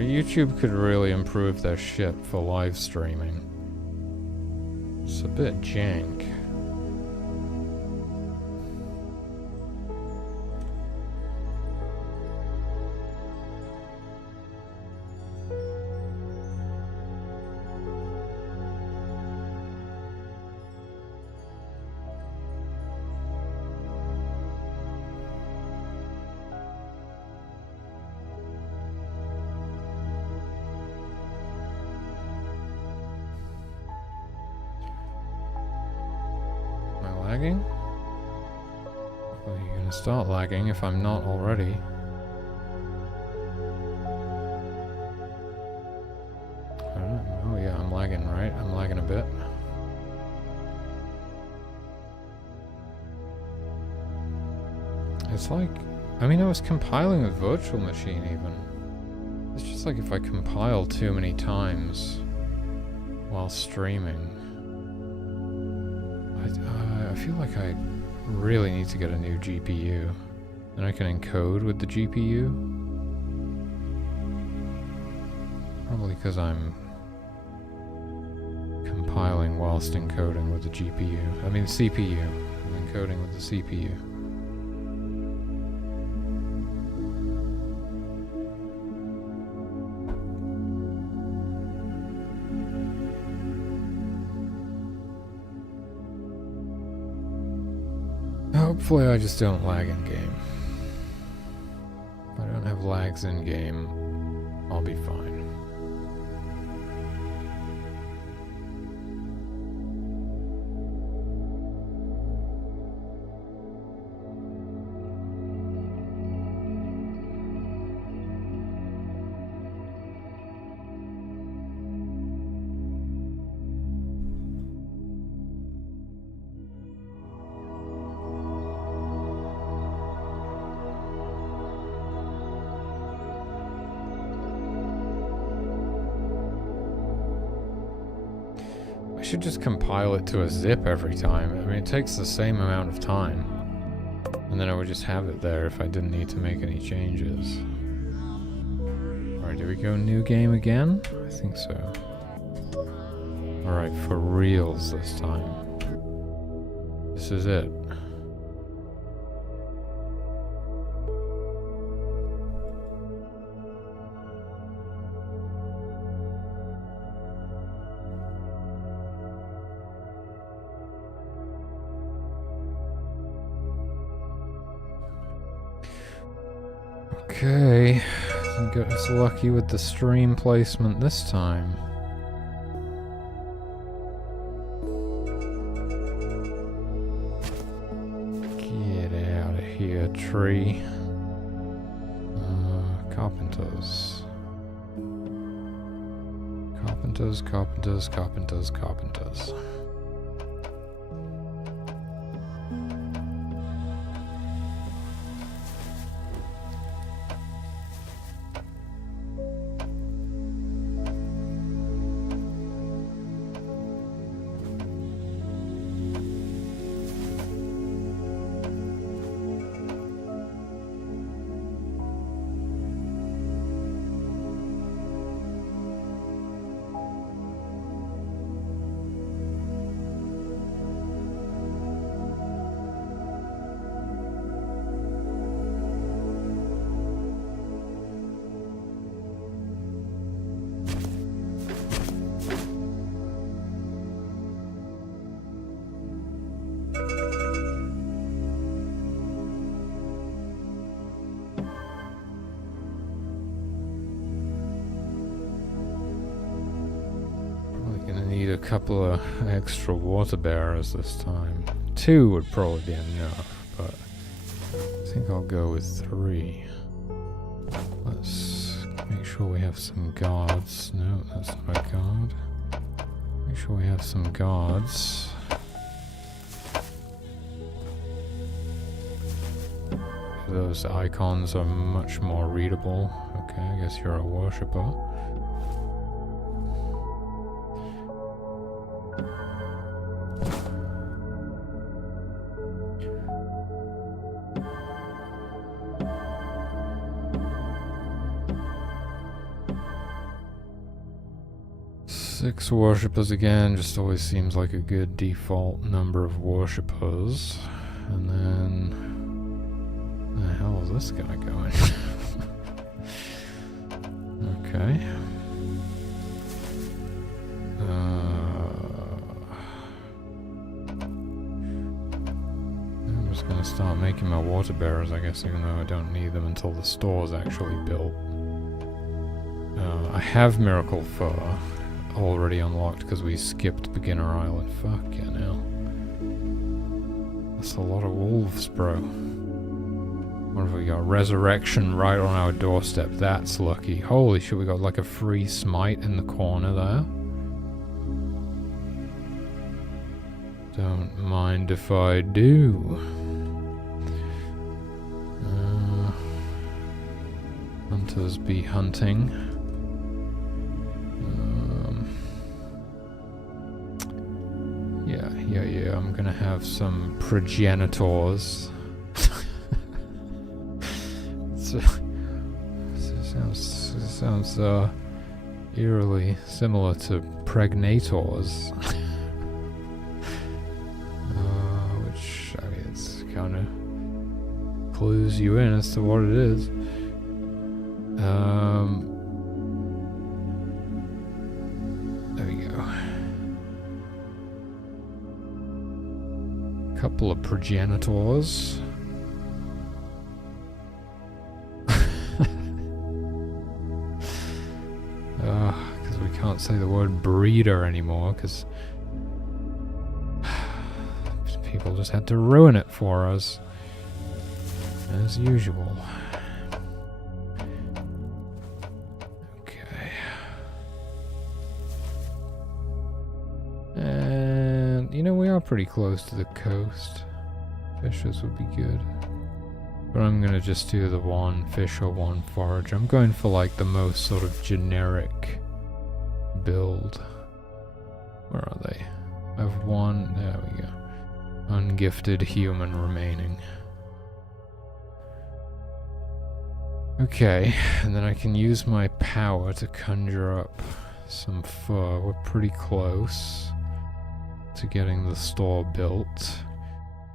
YouTube could really improve their shit for live streaming. It's a bit jank. Lagging? Well, you're gonna start lagging if I'm not already. I don't know. Oh yeah, I'm lagging, right? I'm lagging a bit. It's like, I mean, I was compiling with Virtual Machine even. It's just like if I compile too many times while streaming. I feel like I really need to get a new GPU. Then I can encode with the GPU. Probably because I'm compiling whilst encoding with the GPU. I mean CPU. I'm encoding with the CPU. Hopefully I just don't lag in game. If I don't have lags in game, I'll be fine. I should just compile it to a zip every time. I mean, it takes the same amount of time. And then I would just have it there if I didn't need to make any changes. Alright, do we go new game again? I think so. Alright, for reals this time. This is it. Okay, I got us lucky with the stream placement this time. Get out of here, tree. Carpenters. Carpenters, carpenters, carpenters, carpenters. Need a couple of extra water bearers this time. 2 would probably be enough, but I think I'll go with 3. Let's make sure we have some guards. No, that's not a guard. Make sure we have some guards. Those icons are much more readable. Okay, I guess you're a worshipper. 6 worshippers again, just always seems like a good default number of worshippers. And then... the hell is this guy going? Okay. I'm just gonna start making my water bearers, I guess, even though I don't need them until the store's actually built. I have Miracle Fur already unlocked because we skipped Beginner Island. Fuck yeah, now. That's a lot of wolves, bro. What have we got? Resurrection right on our doorstep. That's lucky. Holy shit, we got like a free smite in the corner there. Don't mind if I do. Hunters be hunting. Yeah, I'm gonna have some progenitors. Sounds eerily similar to pregnators. Which, I mean, it's kind of clues you in as to what it is. There we go. Couple of progenitors. Because we can't say the word breeder anymore, because people just had to ruin it for us, as usual. Okay. And, you know, we are pretty close to the coast. Fishers would be good. But I'm gonna just do the one fisher, one forage. I'm going for like the most sort of generic build. Where are they? I have one, there we go. Ungifted human remaining. Okay, and then I can use my power to conjure up some fur. We're pretty close to getting the store built.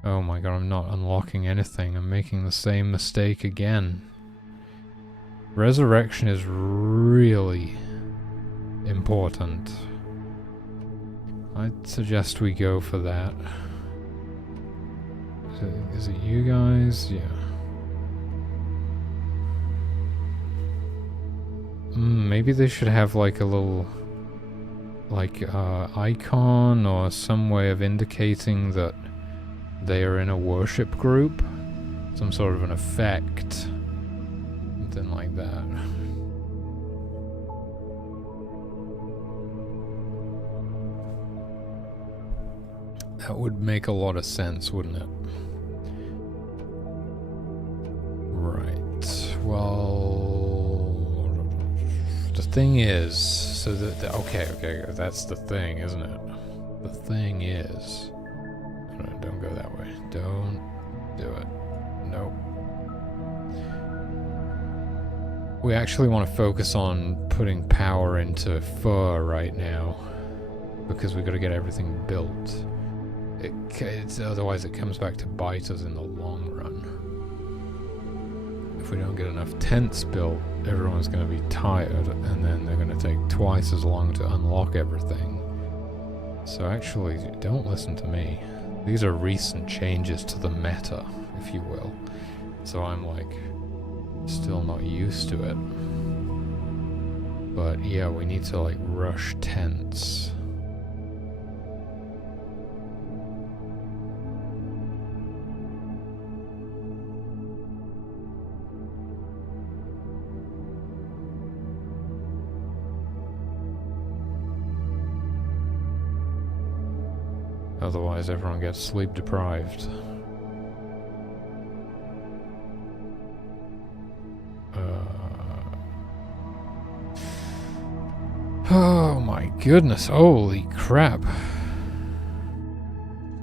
Oh my god, I'm not unlocking anything. I'm making the same mistake again. Resurrection is really important. I'd suggest we go for that. Is it you guys? Yeah. Maybe they should have like a little icon or some way of indicating that they are in a worship group. Some sort of an effect. Something like that. That would make a lot of sense, wouldn't it? Right. Well, the thing is, so that okay, that's the thing, isn't it? The thing is, no, don't go that way. Don't do it. Nope. We actually want to focus on putting power into fur right now, because we've got to get everything built. Otherwise it comes back to bite us in the long run. If we don't get enough tents built, everyone's going to be tired, and then they're going to take twice as long to unlock everything. So actually, don't listen to me. These are recent changes to the meta, if you will. So I'm like, still not used to it. But yeah, we need to like rush tents. Otherwise, everyone gets sleep deprived. Oh my goodness, holy crap.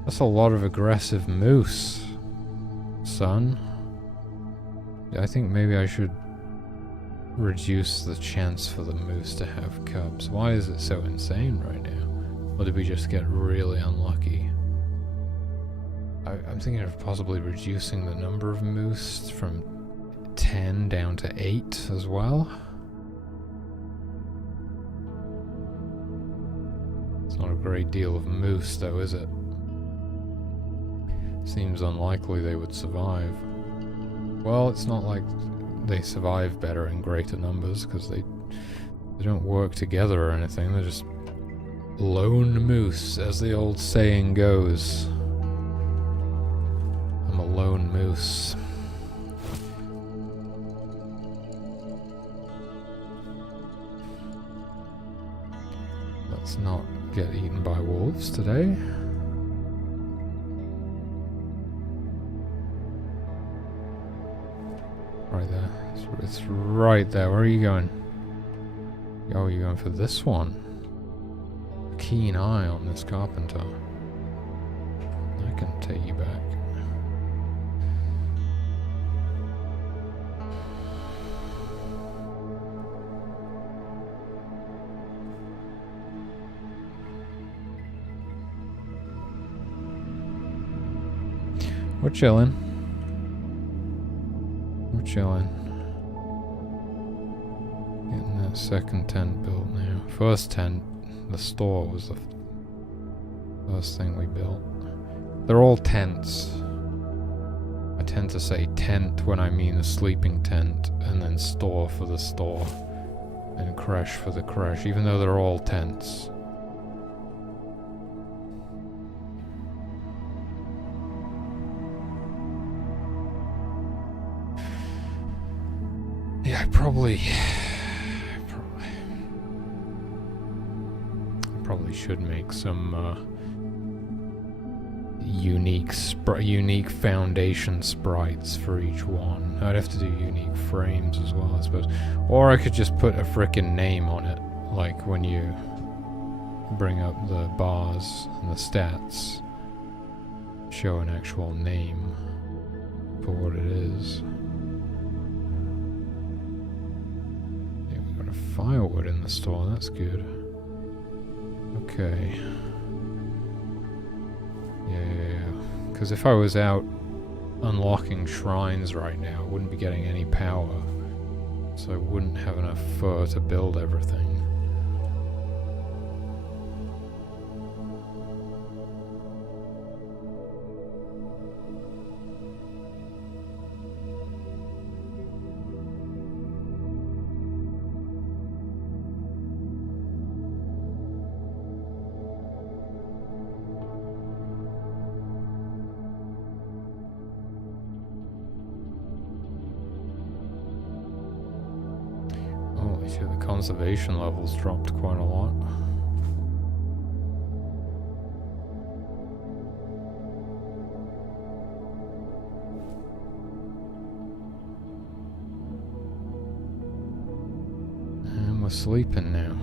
That's a lot of aggressive moose, son. I think maybe I should reduce the chance for the moose to have cubs. Why is it so insane right now? Or did we just get really unlucky? I'm thinking of possibly reducing the number of moose from 10 down to 8 as well. It's not a great deal of moose though, is it? Seems unlikely they would survive. Well, it's not like they survive better in greater numbers, because they don't work together or anything. They're just lone moose, as the old saying goes. I'm a lone moose. Let's not get eaten by wolves today. Right there. It's right there. Where are you going? Oh, you're going for this one. Keen eye on this carpenter. I can take you back. We're chilling. We're chilling. Getting that second tent built now. First tent, the store, was the first thing we built. They're all tents. I tend to say tent when I mean a sleeping tent, and then store for the store, and creche for the creche, even though they're all tents. Yeah, I probably should make some unique foundation sprites for each one. I'd have to do unique frames as well, I suppose. Or I could just put a frickin' name on it, like when you bring up the bars and the stats, show an actual name for what it is. Yeah, we got a firewood in the store, that's good. Okay. Yeah. Because if I was out unlocking shrines right now, I wouldn't be getting any power. So I wouldn't have enough fur to build everything. The conservation levels dropped quite a lot. And we're sleeping now.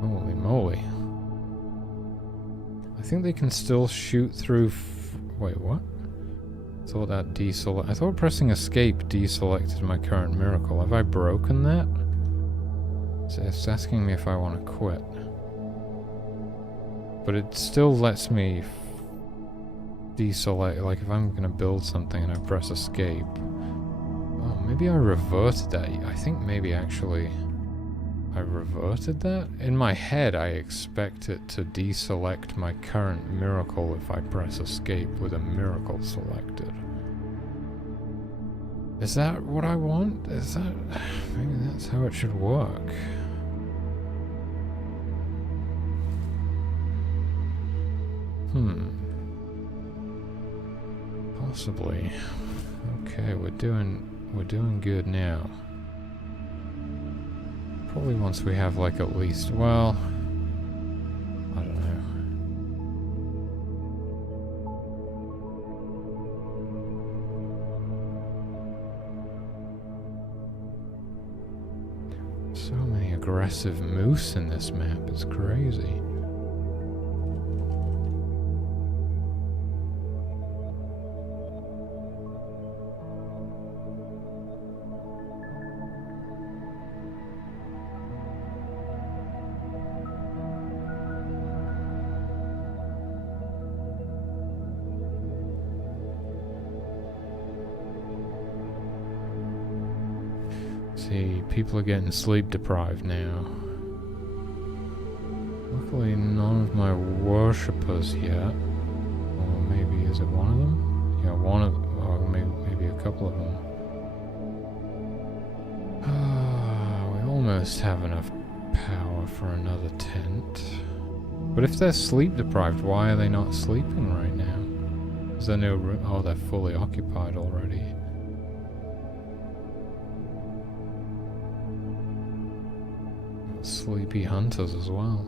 Holy moly. I think they can still shoot through wait, what? I thought that I thought pressing escape deselected my current miracle. Have I broken that? It's asking me if I want to quit. But it still lets me deselect, like if I'm going to build something and I press escape. Oh, maybe I reverted that. I think maybe actually I reverted that? In my head I expect it to deselect my current miracle if I press escape with a miracle selected. Is that what I want? Is that... maybe that's how it should work. Possibly. Okay, we're doing good now. Probably once we have like at least, well, I don't know. So many aggressive moose in this map, it's crazy. See, people are getting sleep deprived now. Luckily, none of my worshippers yet. Or maybe, is it one of them? Yeah, one of them. Or maybe a couple of them. We almost have enough power for another tent. But if they're sleep deprived, why are they not sleeping right now? Is there no room? Oh, they're fully occupied already. Sleepy hunters as well.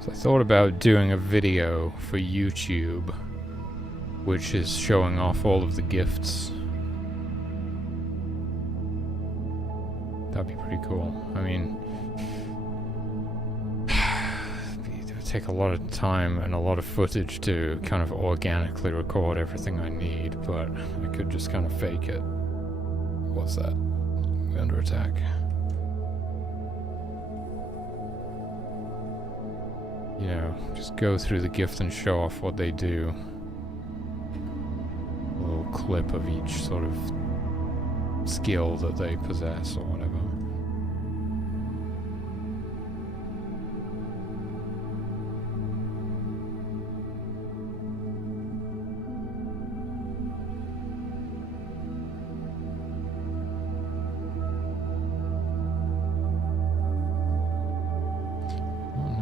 So I thought about doing a video for YouTube, which is showing off all of the gifts. That'd be pretty cool. I mean, it would take a lot of time and a lot of footage to kind of organically record everything I need, but I could just kind of fake it. What's that? We're under attack. You know, just go through the gift and show off what they do. A little clip of each sort of skill that they possess or whatever.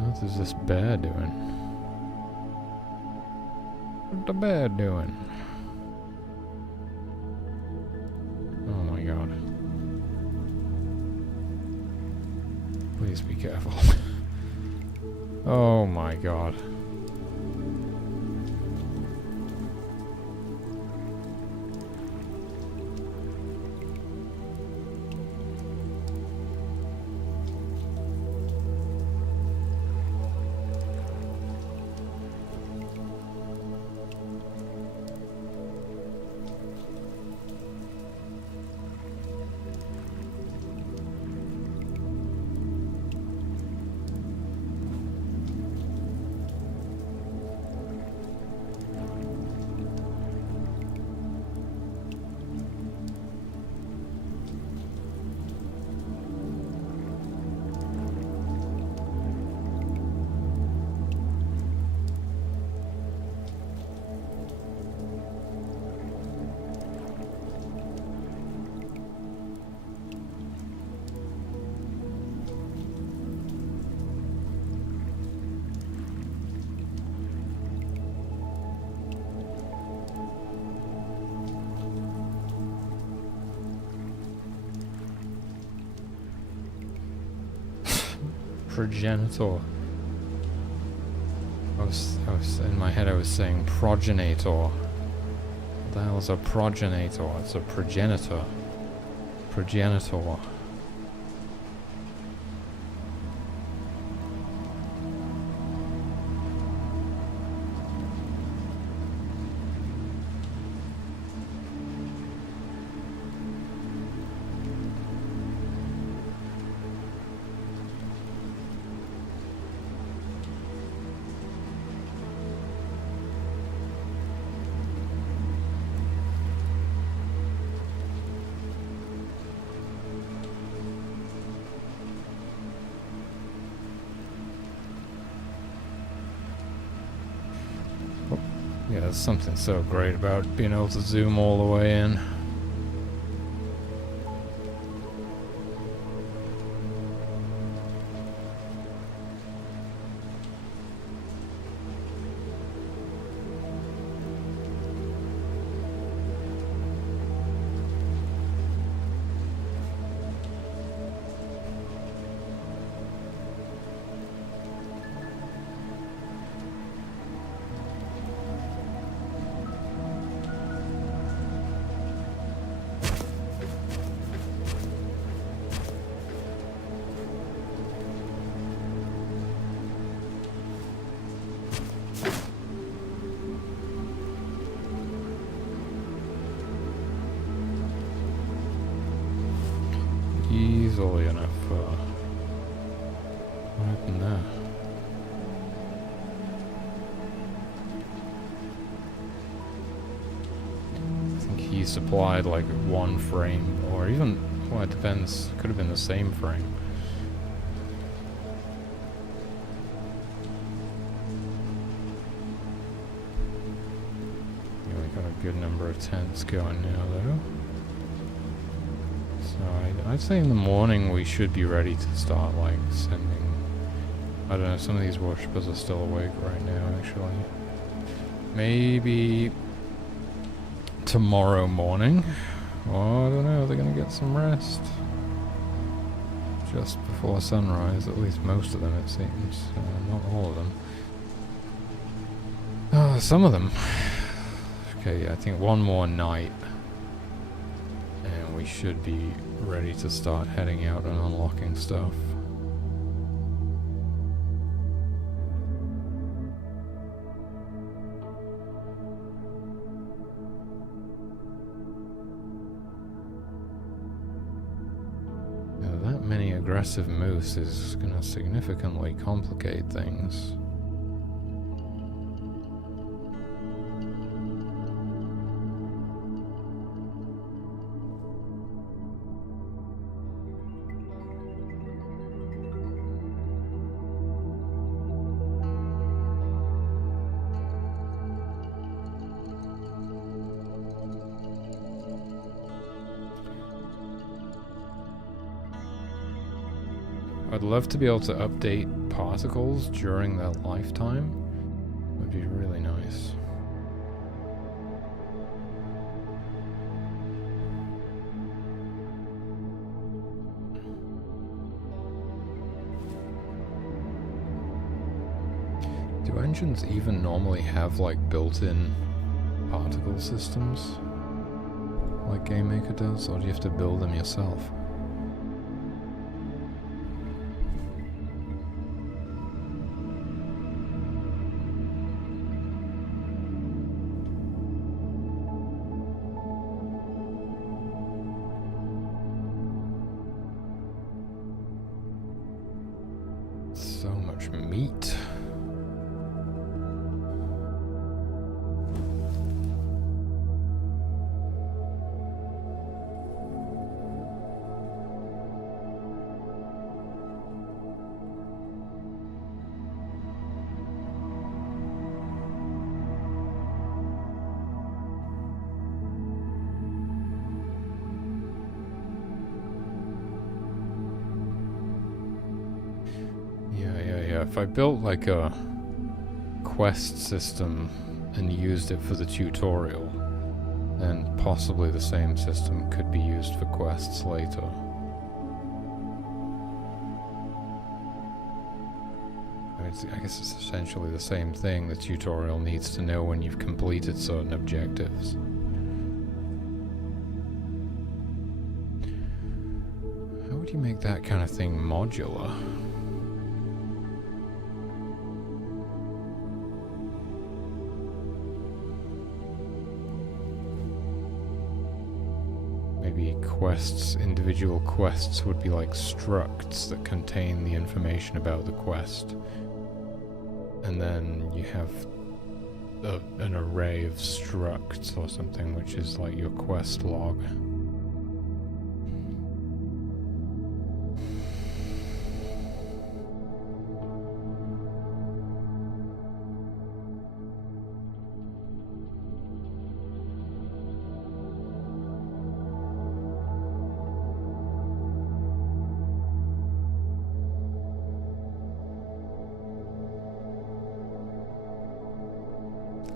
What is this bear doing? What's the bear doing? Oh my god. Please be careful. Oh my god. Progenitor. I was in my head I was saying progenitor. What the hell is a progenitor? It's a progenitor. Progenitor. Yeah, there's something so great about being able to zoom all the way in. Easily enough. What happened there? I think he supplied like one frame, or even, well, it depends, could have been the same frame. Yeah, we got a good number of tents going now though. I'd say in the morning we should be ready to start like sending, I don't know, some of these worshippers are still awake right now actually. Maybe tomorrow morning, or I don't know, they're gonna get some rest just before sunrise, at least most of them it seems, not all of them. Some of them. Okay, I think one more night and we should be ready to start heading out and unlocking stuff. Now, that many aggressive moose is going to significantly complicate things. I'd love to be able to update particles during their lifetime. Would be really nice. Do engines even normally have like built-in particle systems like GameMaker does, or do you have to build them yourself? So much meat. If I built like a quest system and used it for the tutorial, then possibly the same system could be used for quests later. I guess it's essentially the same thing. The tutorial needs to know when you've completed certain objectives. do you make that kind of thing modular? Maybe quests, individual quests would be like structs that contain the information about the quest. And then you have an array of structs or something, which is like your quest log.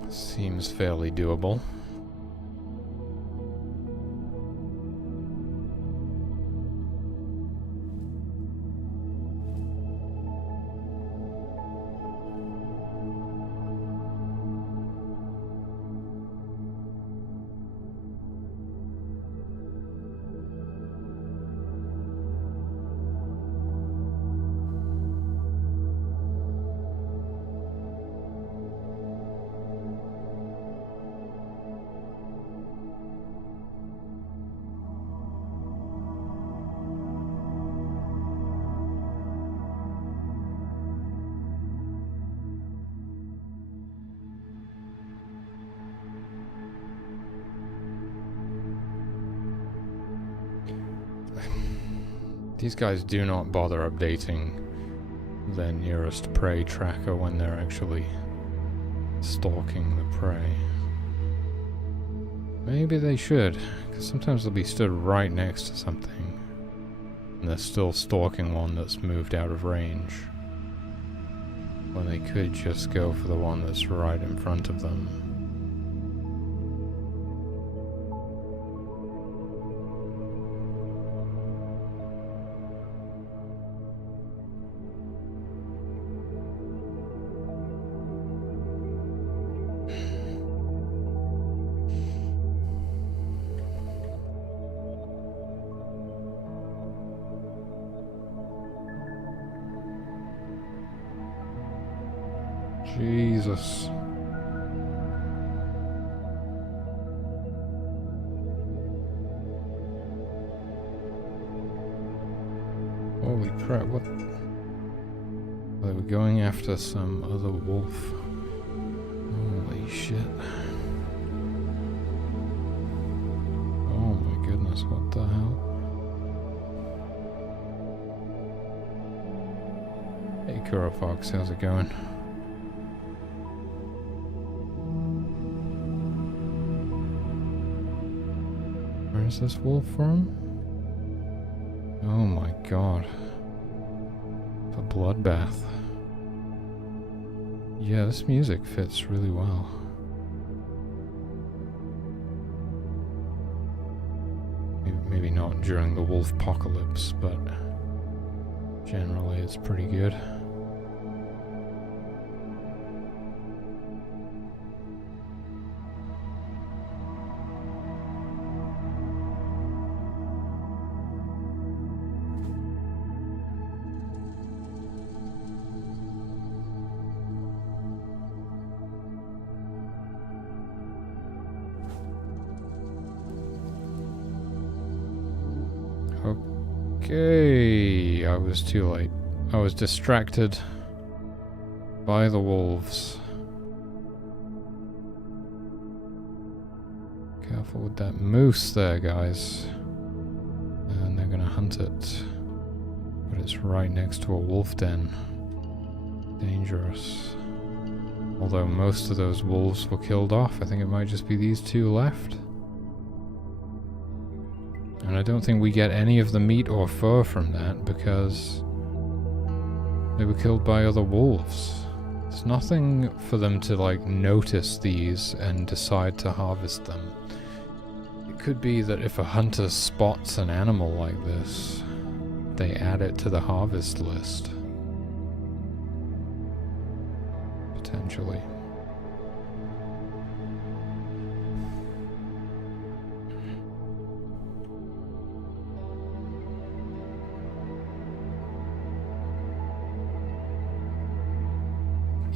Seems fairly doable. These guys do not bother updating their nearest prey tracker when they're actually stalking the prey. Maybe they should, because sometimes they'll be stood right next to something and they're still stalking one that's moved out of range, when they could just go for the one that's right in front of them. Jesus. Holy crap, what? They were going after some other wolf. Holy shit. Oh my goodness, what the hell? Hey Kura Fox, how's it going? Where's this wolf from? Oh my god. A bloodbath. Yeah, this music fits really well. Maybe not during the wolf apocalypse, but generally it's pretty good. Okay, I was too late. I was distracted by the wolves. Careful with that moose there, guys. And they're gonna hunt it. But it's right next to a wolf den. Dangerous. Although most of those wolves were killed off, I think it might just be these two left. And I don't think we get any of the meat or fur from that because they were killed by other wolves. There's nothing for them to like notice these and decide to harvest them. It could be that if a hunter spots an animal like this, they add it to the harvest list. Potentially.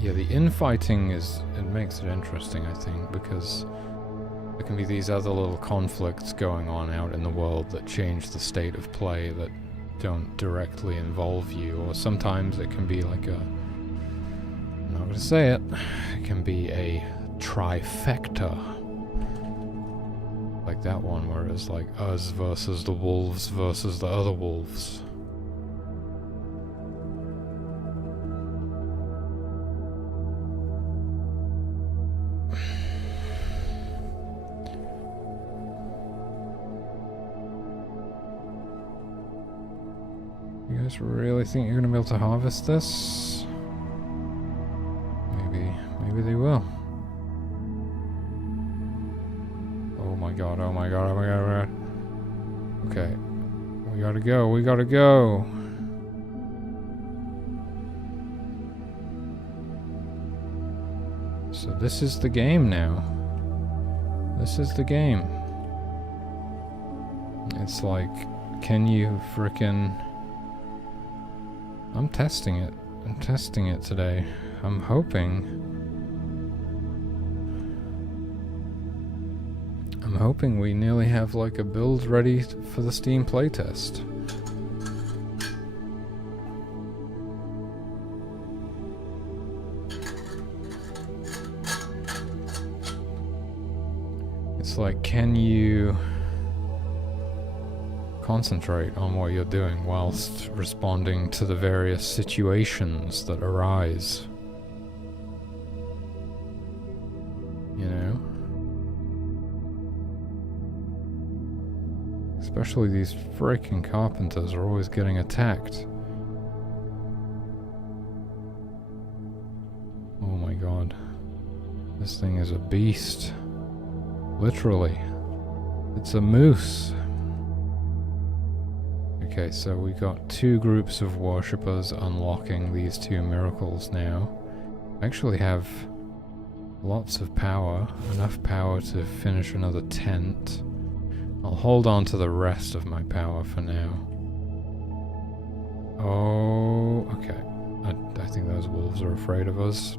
Yeah, the infighting it makes it interesting, I think, because there can be these other little conflicts going on out in the world that change the state of play that don't directly involve you, or sometimes it can be like I'm not gonna say it can be a trifecta. Like that one where it's like us versus the wolves versus the other wolves. You guys really think you're gonna be able to harvest this? Maybe they will. Oh my god, oh my god, oh my god, oh my god. Okay. We gotta go, we gotta go. So this is the game now. This is the game. It's like, can you frickin'... I'm testing it. I'm testing it today. I'm hoping we nearly have like a build ready for the Steam playtest. It's like, can you concentrate on what you're doing whilst responding to the various situations that arise? You know? Especially these freaking carpenters are always getting attacked. Oh my god. This thing is a beast. Literally. It's a moose. Okay, so we got 2 groups of worshippers unlocking these 2 miracles now. I actually have lots of power, enough power to finish another tent. I'll hold on to the rest of my power for now. Oh, okay. I think those wolves are afraid of us.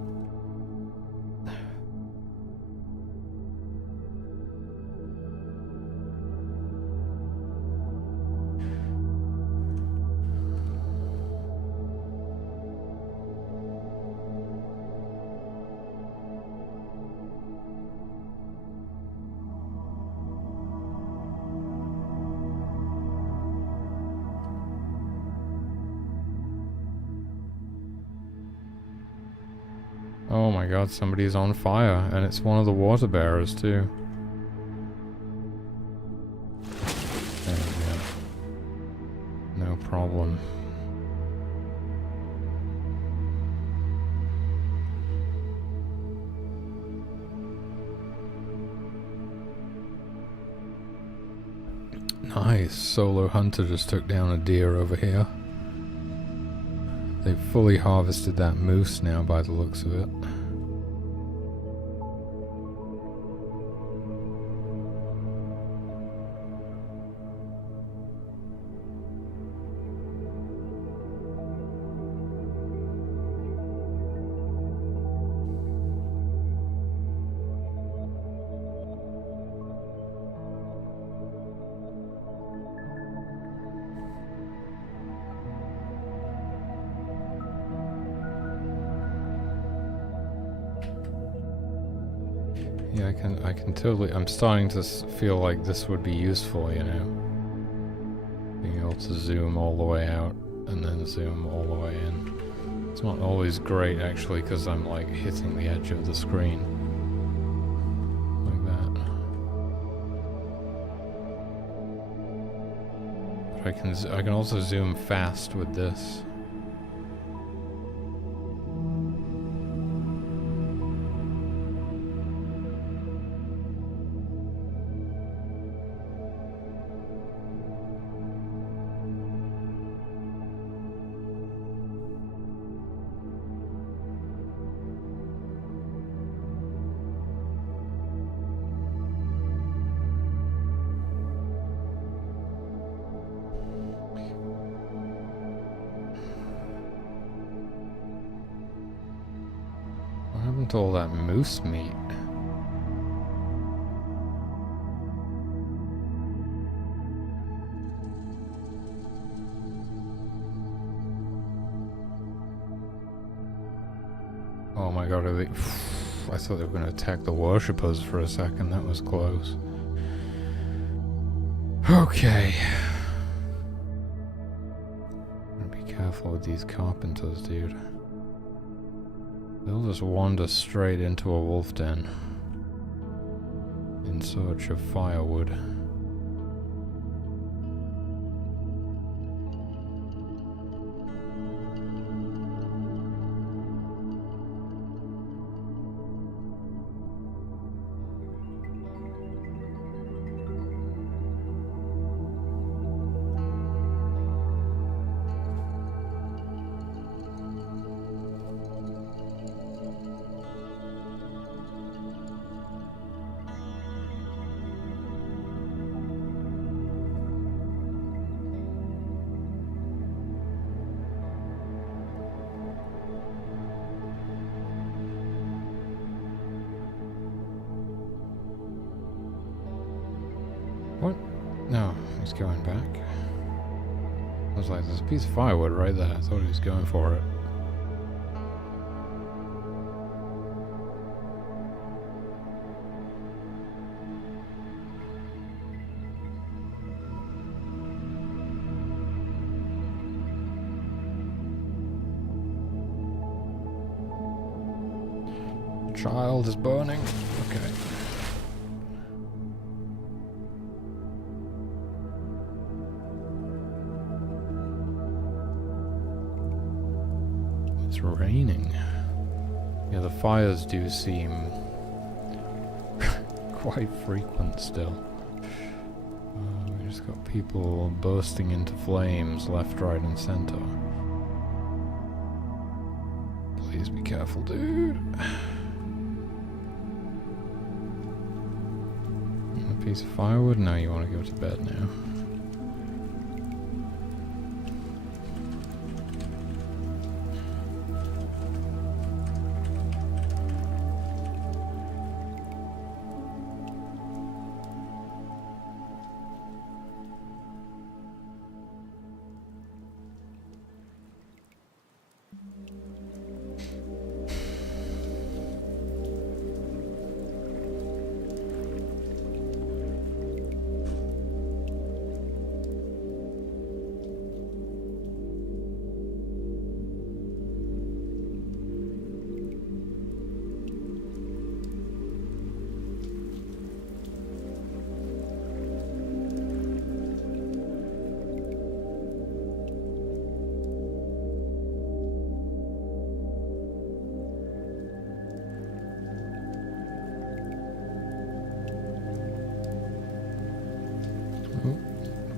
Oh my god, somebody's on fire, and it's one of the water bearers too. There we go. No problem. Nice, solo hunter just took down a deer over here. They've fully harvested that moose now by the looks of it. Yeah, I can totally, I'm starting to feel like this would be useful, you know? Being able to zoom all the way out and then zoom all the way in. It's not always great actually because I'm like hitting the edge of the screen. Like that. But I can also zoom fast with this. happened to all that moose meat? Oh my god, I thought they were going to attack the worshippers for a second. That was close. Okay. Be careful with these carpenters, dude. They'll just wander straight into a wolf den in search of firewood. What? No, he's going back. I was like, there's a piece of firewood right there. I thought he was going for it. Child is burning. Okay. It's raining. Yeah, the fires do seem quite frequent still. We just got people bursting into flames left, right, and center. Please be careful, dude. A piece of firewood? Now you want to go to bed now.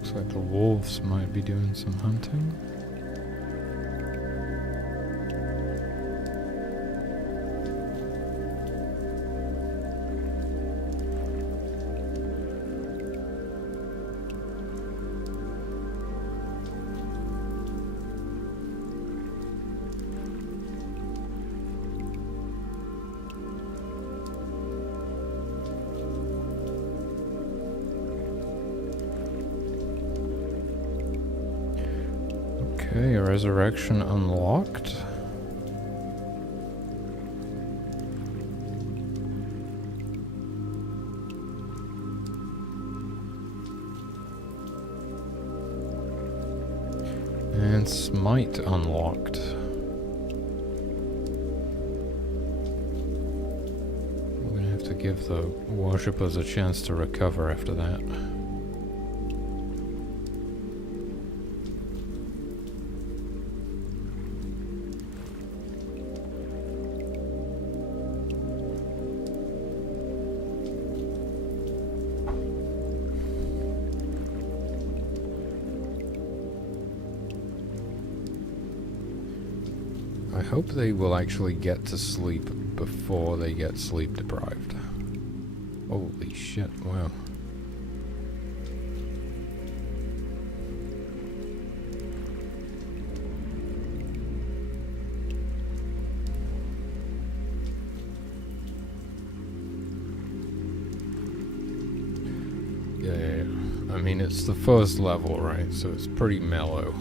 Looks like the wolves might be doing some hunting. Okay, resurrection unlocked. And smite unlocked. We're gonna have to give the worshippers a chance to recover after that. I hope they will actually get to sleep before they get sleep deprived. Holy shit, wow. Yeah. I mean, it's the first level, right? So it's pretty mellow.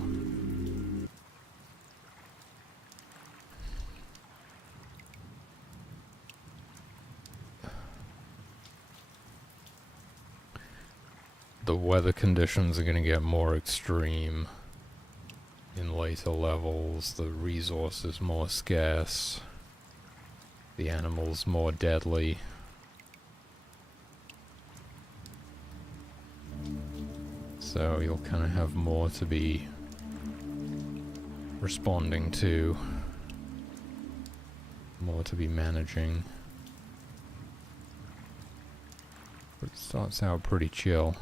The weather conditions are going to get more extreme in later levels. The resources more scarce. The animals more deadly. So you'll kind of have more to be responding to. More to be managing. But it starts out pretty chill.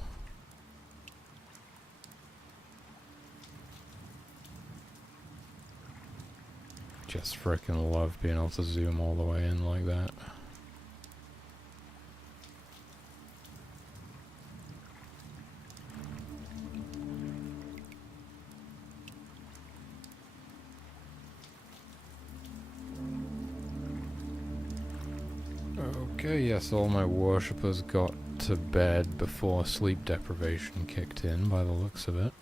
Just frickin' love being able to zoom all the way in like that. Okay, yes, all my worshippers got to bed before sleep deprivation kicked in, by the looks of it.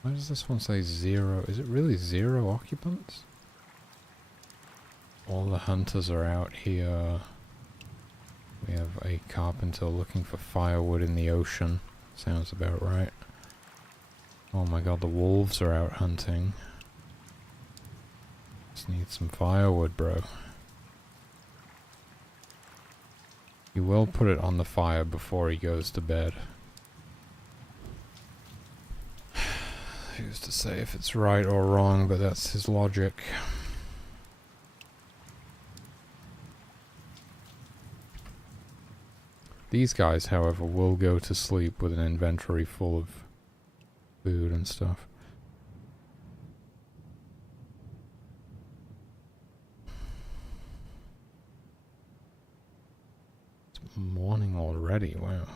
Why does this one say 0? Is it really 0 occupants? All the hunters are out here. We have a carpenter looking for firewood in the ocean. Sounds about right. Oh my god, the wolves are out hunting. Just need some firewood, bro. He will put it on the fire before he goes to bed. Who's to say if it's right or wrong, but that's his logic. These guys, however, will go to sleep with an inventory full of food and stuff. It's morning already, wow.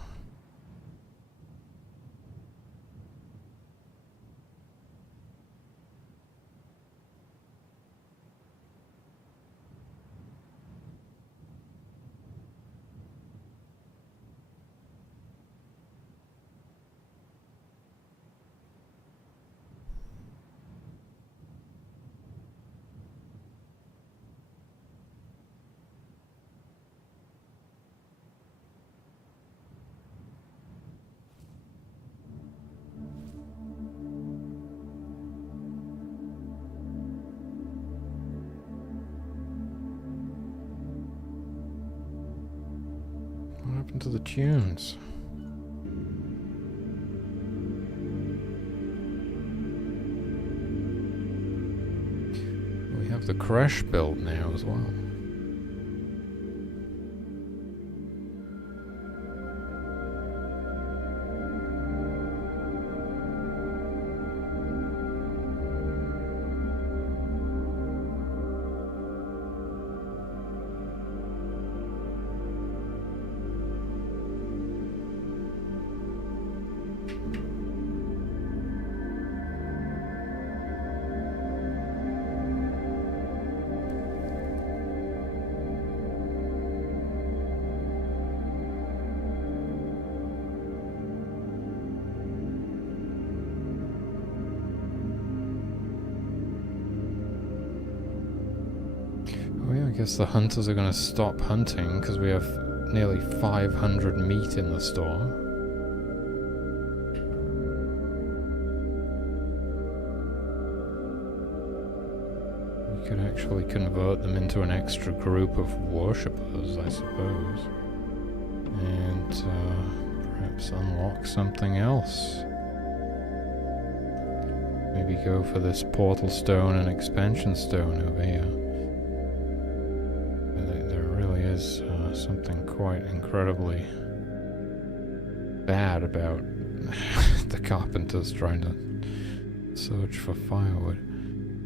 What happened to the tunes? We have the crash built now as well. Oh yeah, I guess the hunters are going to stop hunting because we have nearly 500 meat in the store. We could actually convert them into an extra group of worshippers, I suppose. And perhaps unlock something else. Maybe go for this portal stone and expansion stone over here. Something quite incredibly bad about the carpenters trying to search for firewood.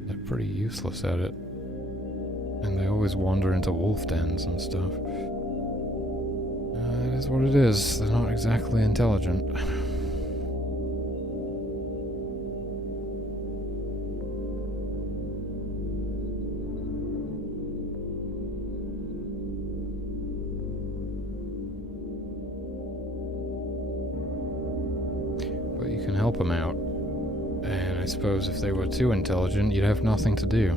They're pretty useless at it. And they always wander into wolf dens and stuff. It is what it is. They're not exactly intelligent. help them out. And I suppose if they were too intelligent, you'd have nothing to do.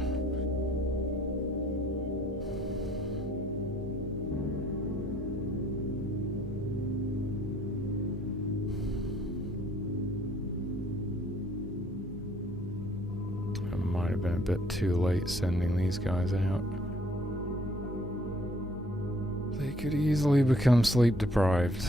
I might have been a bit too late sending these guys out. They could easily become sleep deprived.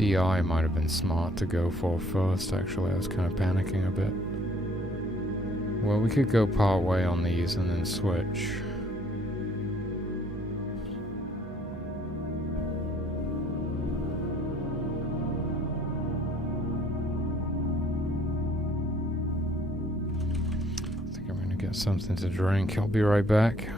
DI might have been smart to go for first, actually. I was kind of panicking a bit. Well, we could go part way on these and then switch. I think I'm gonna get something to drink. I'll be right back.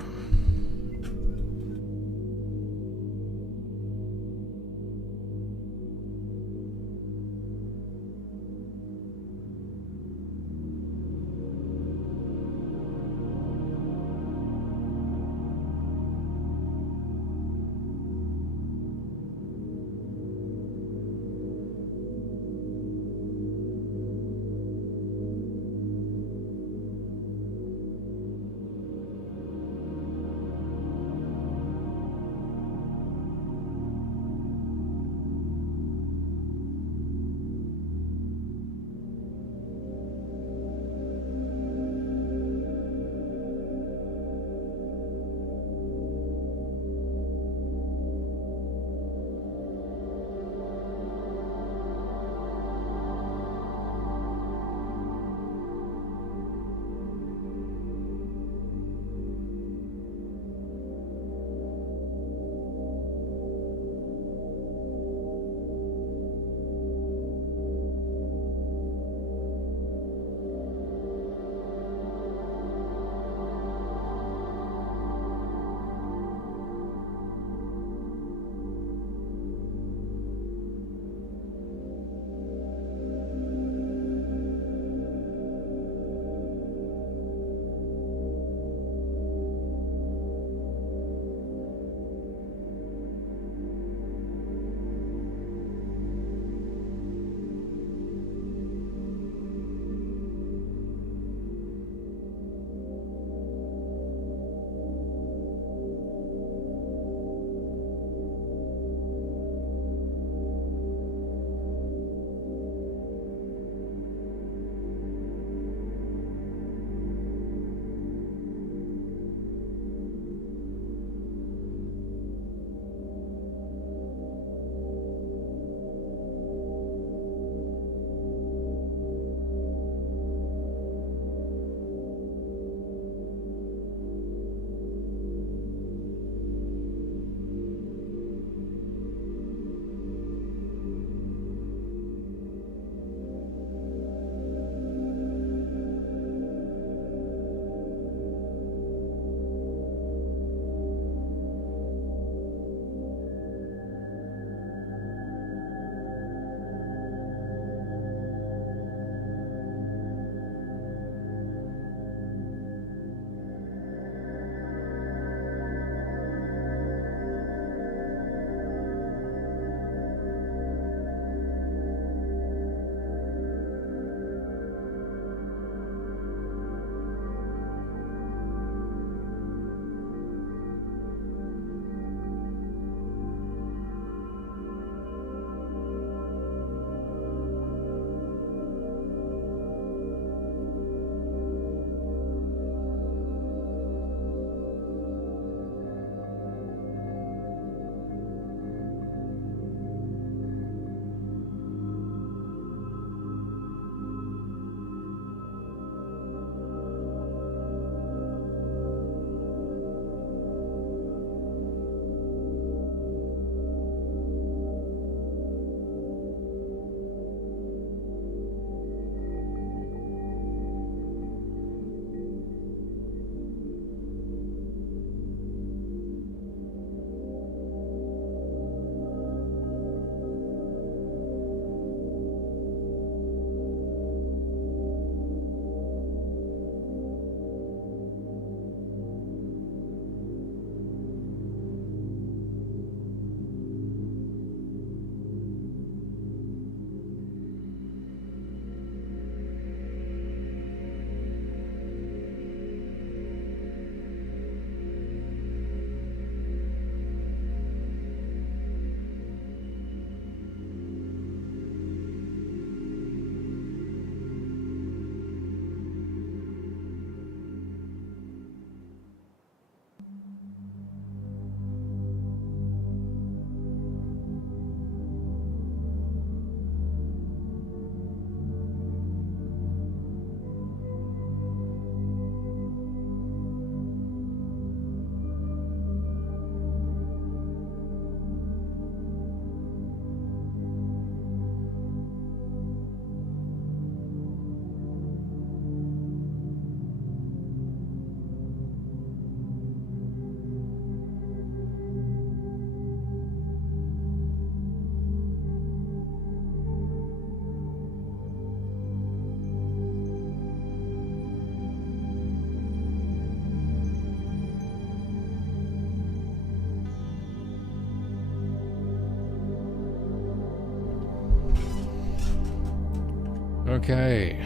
Okay.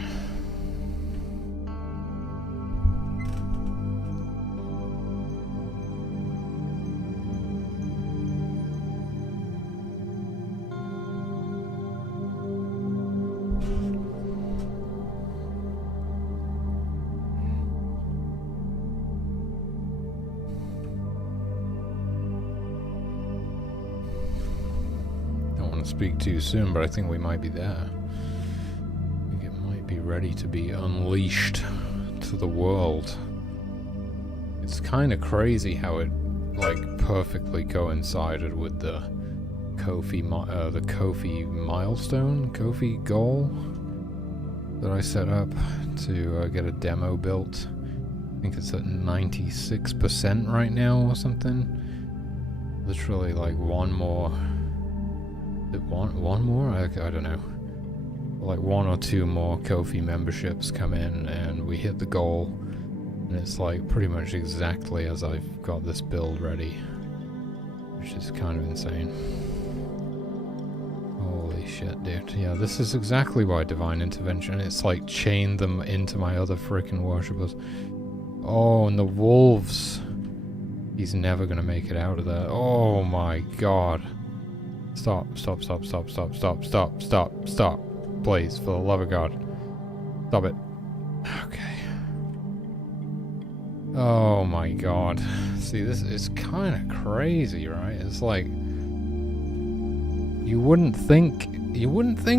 Don't want to speak too soon, but I think we might be there. I think it might be ready to be unleashed to the world. It's kind of crazy how it like perfectly coincided with the Kofi milestone, Kofi goal that I set up to get a demo built. I think it's at 96% right now or something. Literally like one more. One more? I don't know. Like 1 or 2 more Kofi memberships come in and we hit the goal. And it's like pretty much exactly as I've got this build ready. Which is kind of insane. Holy shit, dude. Yeah, this is exactly why Divine Intervention, it's like chained them into my other freaking worshippers. Oh, and the wolves. He's never gonna make it out of there. Oh my god. Stop. Please, for the love of God. Stop it. Okay. Oh my god. See, this is kind of crazy, right? It's like you wouldn't think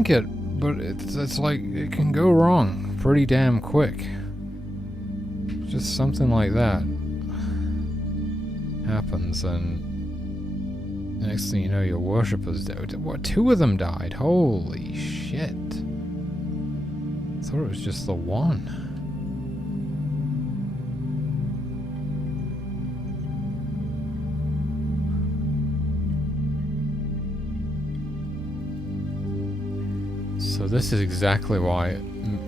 it, but it's like it can go wrong pretty damn quick. Just something like that happens, and the next thing you know, your worshippers died. What? 2 of them died? Holy shit! I thought it was just the one. So this is exactly why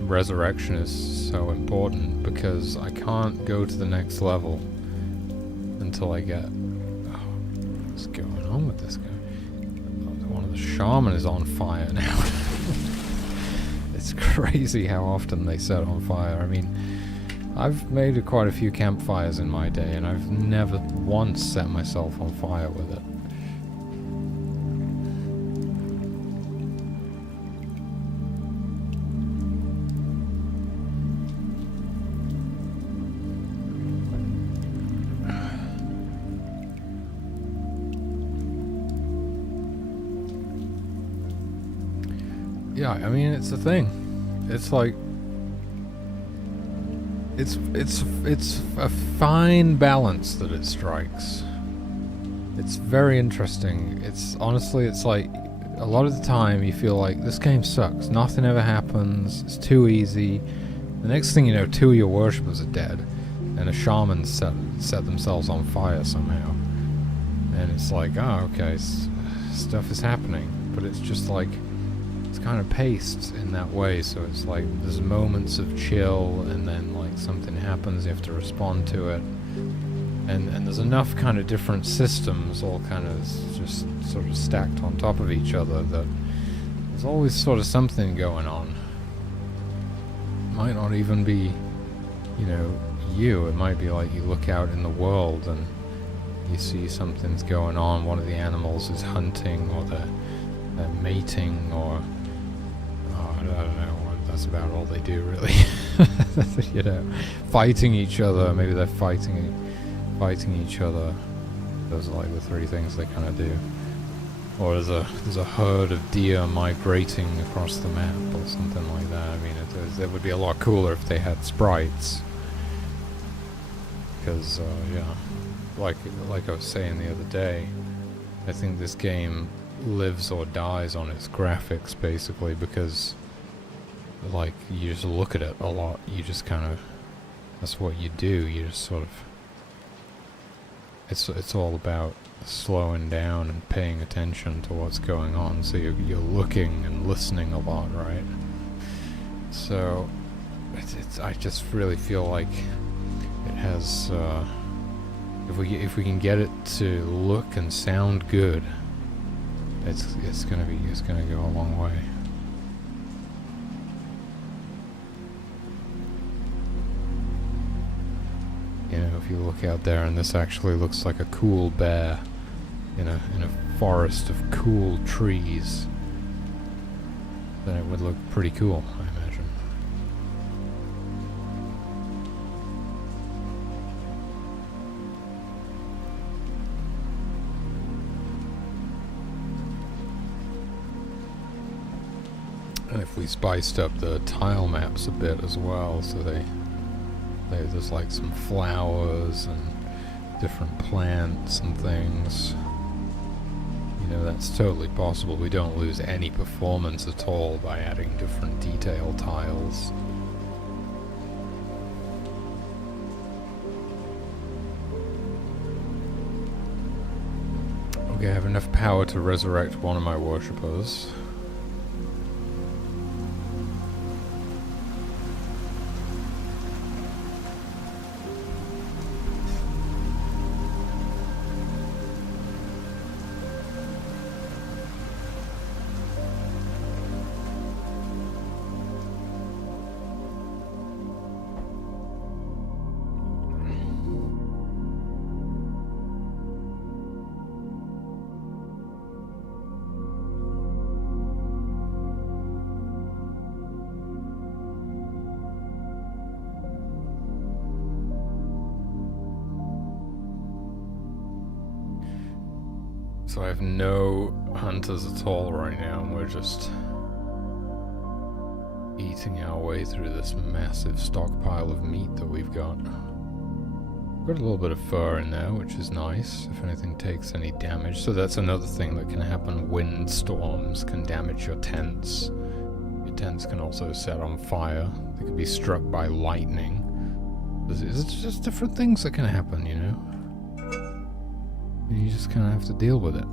resurrection is so important, because I can't go to the next level until I get... Oh, what's going on with this guy? One of the shaman is on fire now. It's crazy how often they set on fire. I mean, I've made quite a few campfires in my day, and I've never once set myself on fire with it. Yeah, I mean, it's a thing. It's like it's a fine balance that it strikes. It's very interesting. It's honestly, it's like a lot of the time you feel like this game sucks. Nothing ever happens. It's too easy. The next thing you know, 2 of your worshippers are dead, and a shaman set themselves on fire somehow. And it's like, oh, okay, stuff is happening, but it's just like. It's kind of paced in that way, so it's like there's moments of chill, and then like something happens, you have to respond to it, and there's enough kind of different systems all kind of just sort of stacked on top of each other that there's always sort of something going on. It might not even be, you know, you. It might be like you look out in the world and you see something's going on. One of the animals is hunting, or they're mating, or I don't know. That's about all they do, really. You know, fighting each other. Maybe they're fighting each other. Those are like the 3 things they kind of do. Or there's a herd of deer migrating across the map, or something like that. I mean, it would be a lot cooler if they had sprites. Because yeah, like I was saying the other day, I think this game lives or dies on its graphics, basically, because like you just look at it a lot. You just kind of, that's what you do. You just sort of, it's all about slowing down and paying attention to what's going on. So you're looking and listening a lot, right? So I just really feel like it has if we can get it to look and sound good, it's gonna go a long way. you look out there and this actually looks like a cool bear in a forest of cool trees, then it would look pretty cool, I imagine. And if we spiced up the tile maps a bit as well, so there's like some flowers and different plants and things, you know, that's totally possible. We don't lose any performance at all by adding different detail tiles. Okay, I have enough power to resurrect one of my worshippers. So I have no hunters at all right now, and we're just eating our way through this massive stockpile of meat that we've got. We've got a little bit of fur in there, which is nice, if anything takes any damage. So that's another thing that can happen. Windstorms can damage your tents. Your tents can also set on fire. They could be struck by lightning. There's just different things that can happen, you know? You just kind of have to deal with it.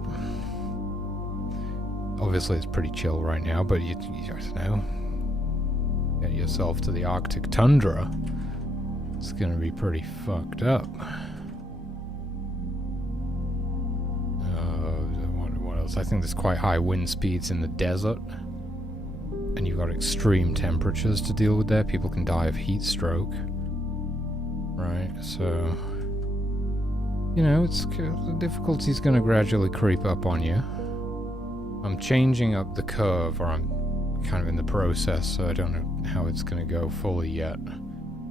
Obviously, it's pretty chill right now, but you know, get yourself to the Arctic tundra, it's going to be pretty fucked up. What else? I think there's quite high wind speeds in the desert, and you've got extreme temperatures to deal with there. People can die of heat stroke. Right, so... you know, the difficulty's going to gradually creep up on you. I'm changing up the curve, or I'm kind of in the process, so I don't know how it's going to go fully yet.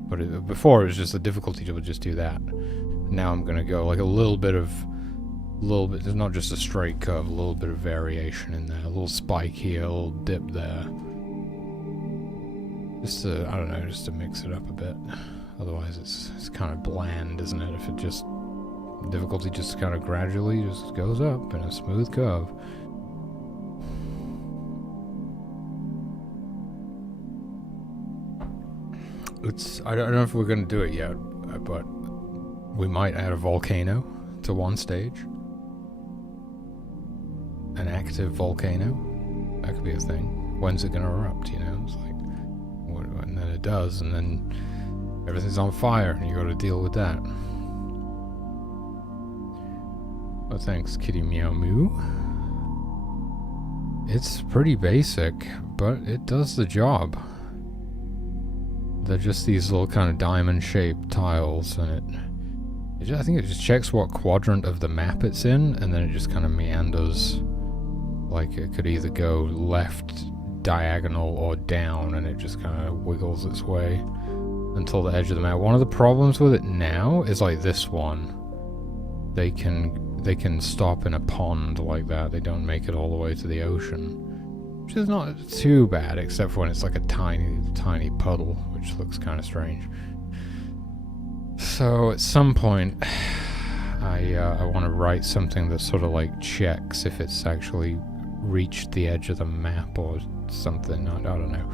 But before it was just the difficulty would just do that. Now I'm going to go like a little bit, there's not just a straight curve, a little bit of variation in there. A little spike here, a little dip there. Just to, I don't know, just to mix it up a bit. Otherwise it's kind of bland, isn't it? If it just... difficulty just kind of gradually just goes up in a smooth curve. I don't know if we're going to do it yet, but we might add a volcano to one stage. An active volcano. That could be a thing. When's it going to erupt, you know? It's like, and then it does, and then everything's on fire, and you got to deal with that. Oh, thanks, Kitty Meow Moo. It's pretty basic, but it does the job. They're just these little kind of diamond-shaped tiles, and I think it just checks what quadrant of the map it's in, and then it just kind of meanders. Like it could either go left, diagonal, or down, and it just kind of wiggles its way until the edge of the map. One of the problems with it now is like this one. They can stop in a pond like that. They don't make it all the way to the ocean, which is not too bad, except for when it's like a tiny puddle, which looks kind of strange. So at some point, I want to write something that sort of like checks if it's actually reached the edge of the map or something. I don't know.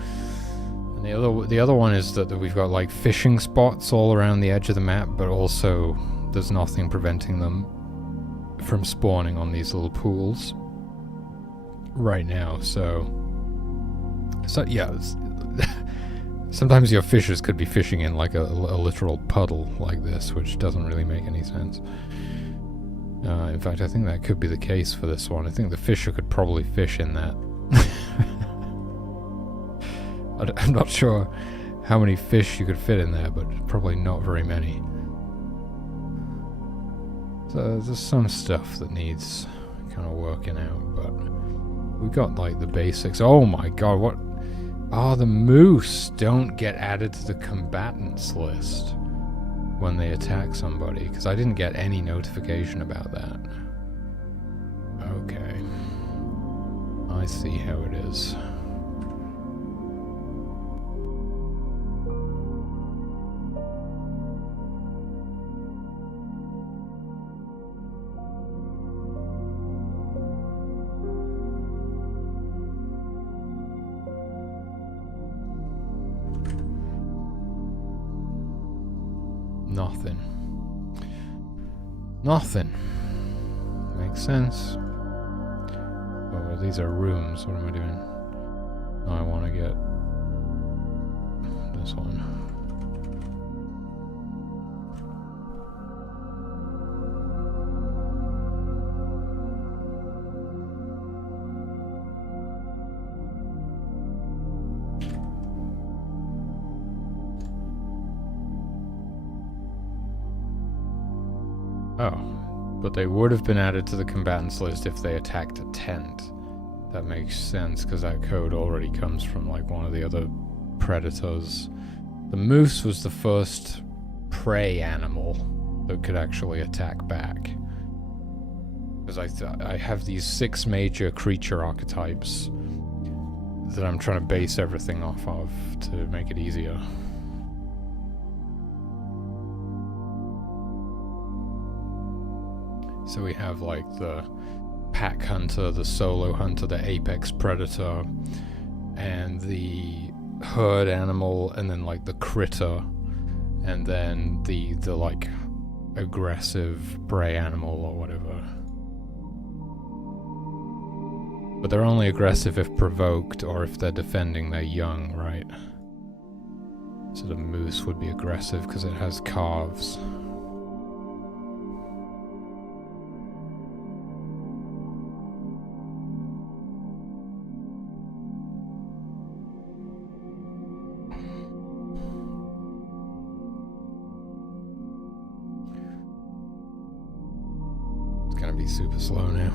And the other one is that we've got like fishing spots all around the edge of the map, but also there's nothing preventing them from spawning on these little pools right now. So yeah, sometimes your fishers could be fishing in like a literal puddle like this, which doesn't really make any sense. In fact, I think that could be the case for this one. I think the fisher could probably fish in that. I'm not sure how many fish you could fit in there, but probably not very many. So there's some stuff that needs kind of working out, but we got like the basics. Oh my god, what? Oh, the moose don't get added to the combatants list when they attack somebody, because I didn't get any notification about that. Okay. I see how it is. Nothing. Nothing. Makes sense. Oh, these are rooms. What am I doing? Oh, I want to get this one. Oh, but they would have been added to the combatants list if they attacked a tent. That makes sense, because that code already comes from like one of the other predators. The moose was the first prey animal that could actually attack back. Because I have these 6 major creature archetypes that I'm trying to base everything off of to make it easier. So we have like the pack hunter, the solo hunter, the apex predator, and the herd animal, and then like the critter, and then the like aggressive prey animal or whatever. But they're only aggressive if provoked, or if they're defending their young, right? So the moose would be aggressive because it has calves. Gonna be super slow now.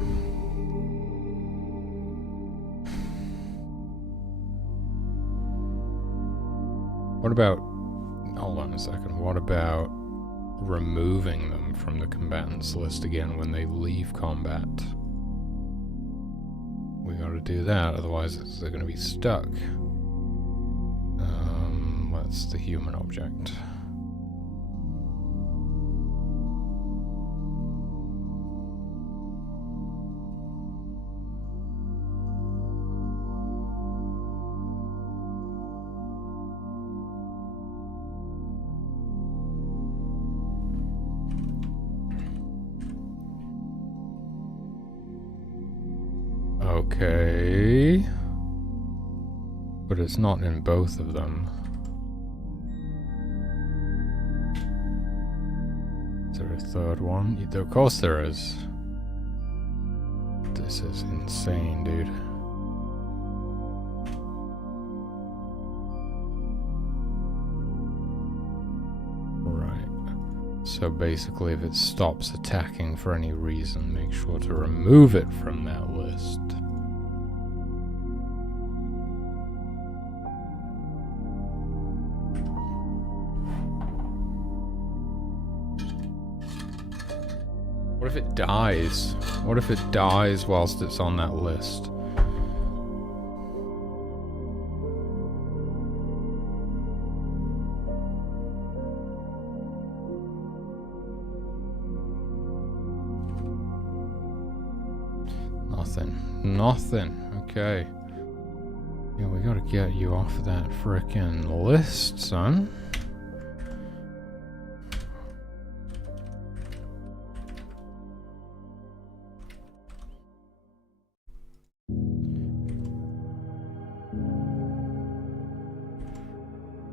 What about, hold on a second, what about removing them from the combatants list again when they leave combat? We gotta do that, otherwise they're gonna be stuck. What's the human object? Okay, but it's not in both of them. Is there a third one? Of course there is. This is insane, dude. Right. So basically, if it stops attacking for any reason, make sure to remove it from that list. What if it dies? What if it dies whilst it's on that list? Nothing. Okay. Yeah, we gotta get you off of that frickin' list, son.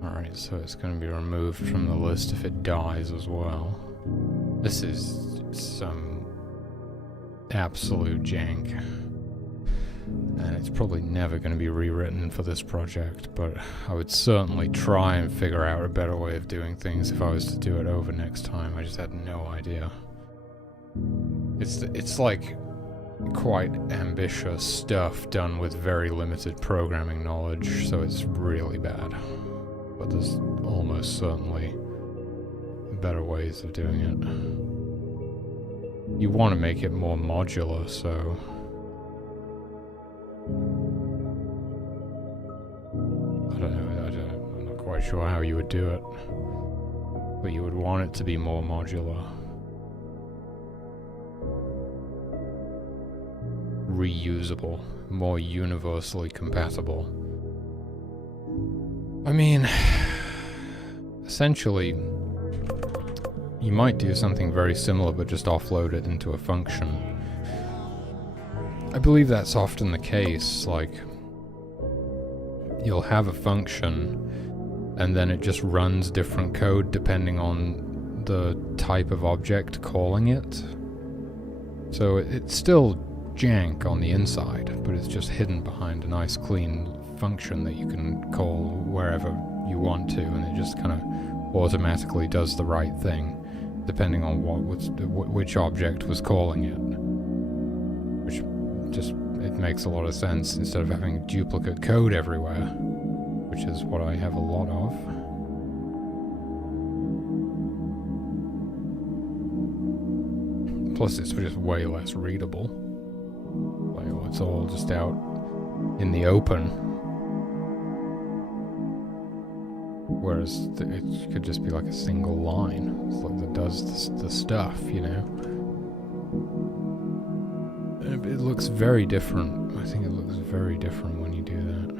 Alright, so it's gonna be removed from the list if it dies as well. This is some absolute jank. And it's probably never going to be rewritten for this project, but I would certainly try and figure out a better way of doing things if I was to do it over next time. I just had no idea. It's like quite ambitious stuff done with very limited programming knowledge, so it's really bad. But there's almost certainly better ways of doing it. You want to make it more modular, so... I don't know, I'm not quite sure how you would do it. But you would want it to be more modular. Reusable, more universally compatible. I mean, essentially, you might do something very similar but just offload it into a function. I believe that's often the case, like, you'll have a function and then it just runs different code depending on the type of object calling it. So it's still jank on the inside, but it's just hidden behind a nice clean function that you can call wherever you want to, and it just kind of automatically does the right thing depending on which object was calling it. Which just, it makes a lot of sense instead of having duplicate code everywhere, which is what I have a lot of. Plus it's just way less readable. Like, it's all just out in the open. Whereas it could just be like a single line. It's like that does the stuff, you know? And it looks very different. I think it looks very different when you do that.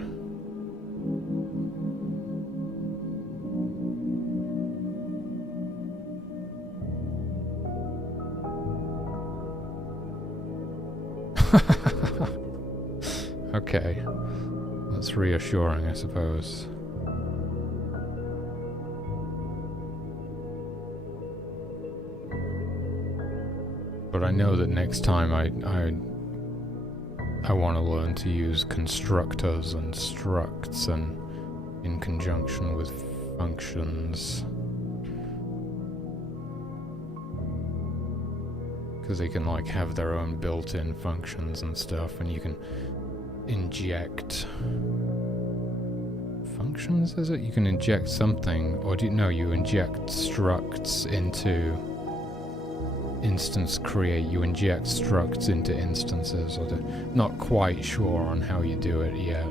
Okay. That's reassuring, I suppose. But I know that next time I want to learn to use constructors and structs and in conjunction with functions. Because they can like have their own built-in functions and stuff, and you can inject functions, is it? You can inject something, or do you, no, you inject structs into instance create, you inject structs into instances, or not quite sure on how you do it yet.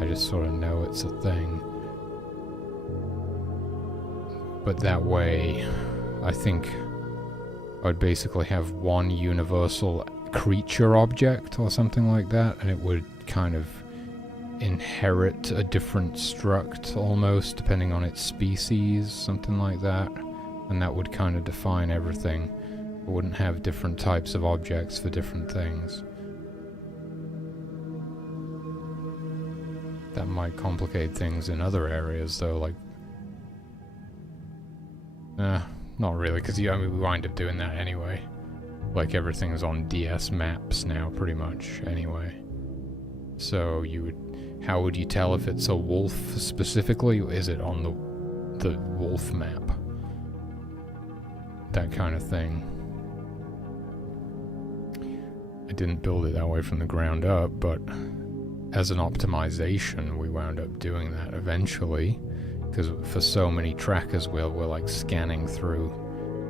I just sort of know it's a thing. But that way, I think I'd basically have one universal creature object or something like that, and it would kind of inherit a different struct almost, depending on its species, something like that. And that would kind of define everything. It wouldn't have different types of objects for different things. That might complicate things in other areas though, like... not really, because we wind up doing that anyway. Like, everything's on DS maps now, pretty much, anyway. So, how would you tell if it's a wolf specifically? Is it on the wolf map? That kind of thing. I didn't build it that way from the ground up, but as an optimization, we wound up doing that eventually. Because for so many trackers, we're like scanning through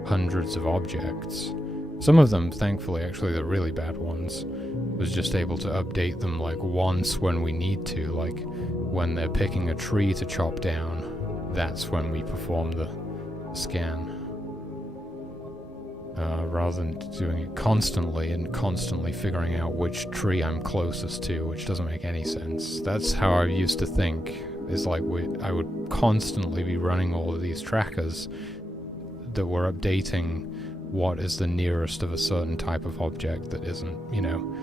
hundreds of objects. Some of them, thankfully, actually the really bad ones, was just able to update them like once when we need to, like when they're picking a tree to chop down, that's when we perform the scan. Rather than doing it constantly and constantly figuring out which tree I'm closest to, which doesn't make any sense. That's how I used to think, is like I would constantly be running all of these trackers that were updating what is the nearest of a certain type of object that isn't, you know,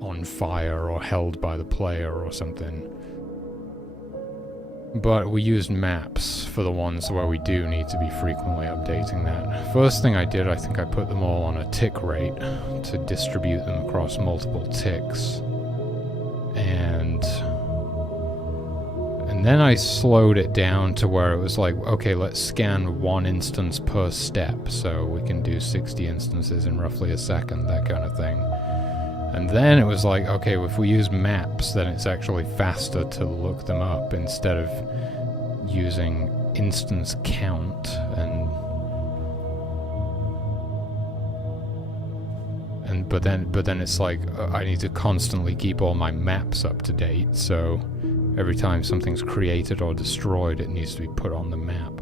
on fire or held by the player or something. But we used maps for the ones where we do need to be frequently updating that. First thing I did, I think I put them all on a tick rate to distribute them across multiple ticks. And And then I slowed it down to where it was like, okay, let's scan 1 instance per step, so we can do 60 instances in roughly a second, that kind of thing. And then it was like, okay, if we use maps, then it's actually faster to look them up instead of using instance count but then it's like I need to constantly keep all my maps up to date, so every time something's created or destroyed, it needs to be put on the map.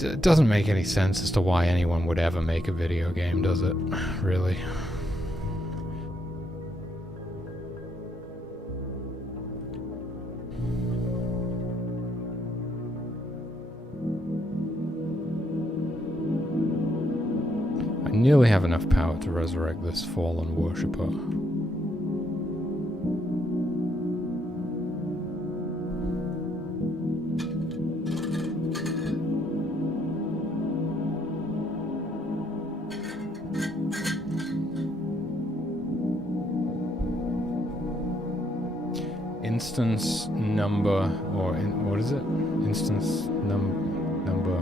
It doesn't make any sense as to why anyone would ever make a video game, does it? Really? I nearly have enough power to resurrect this fallen worshipper. Instance number, or what is it? Instance number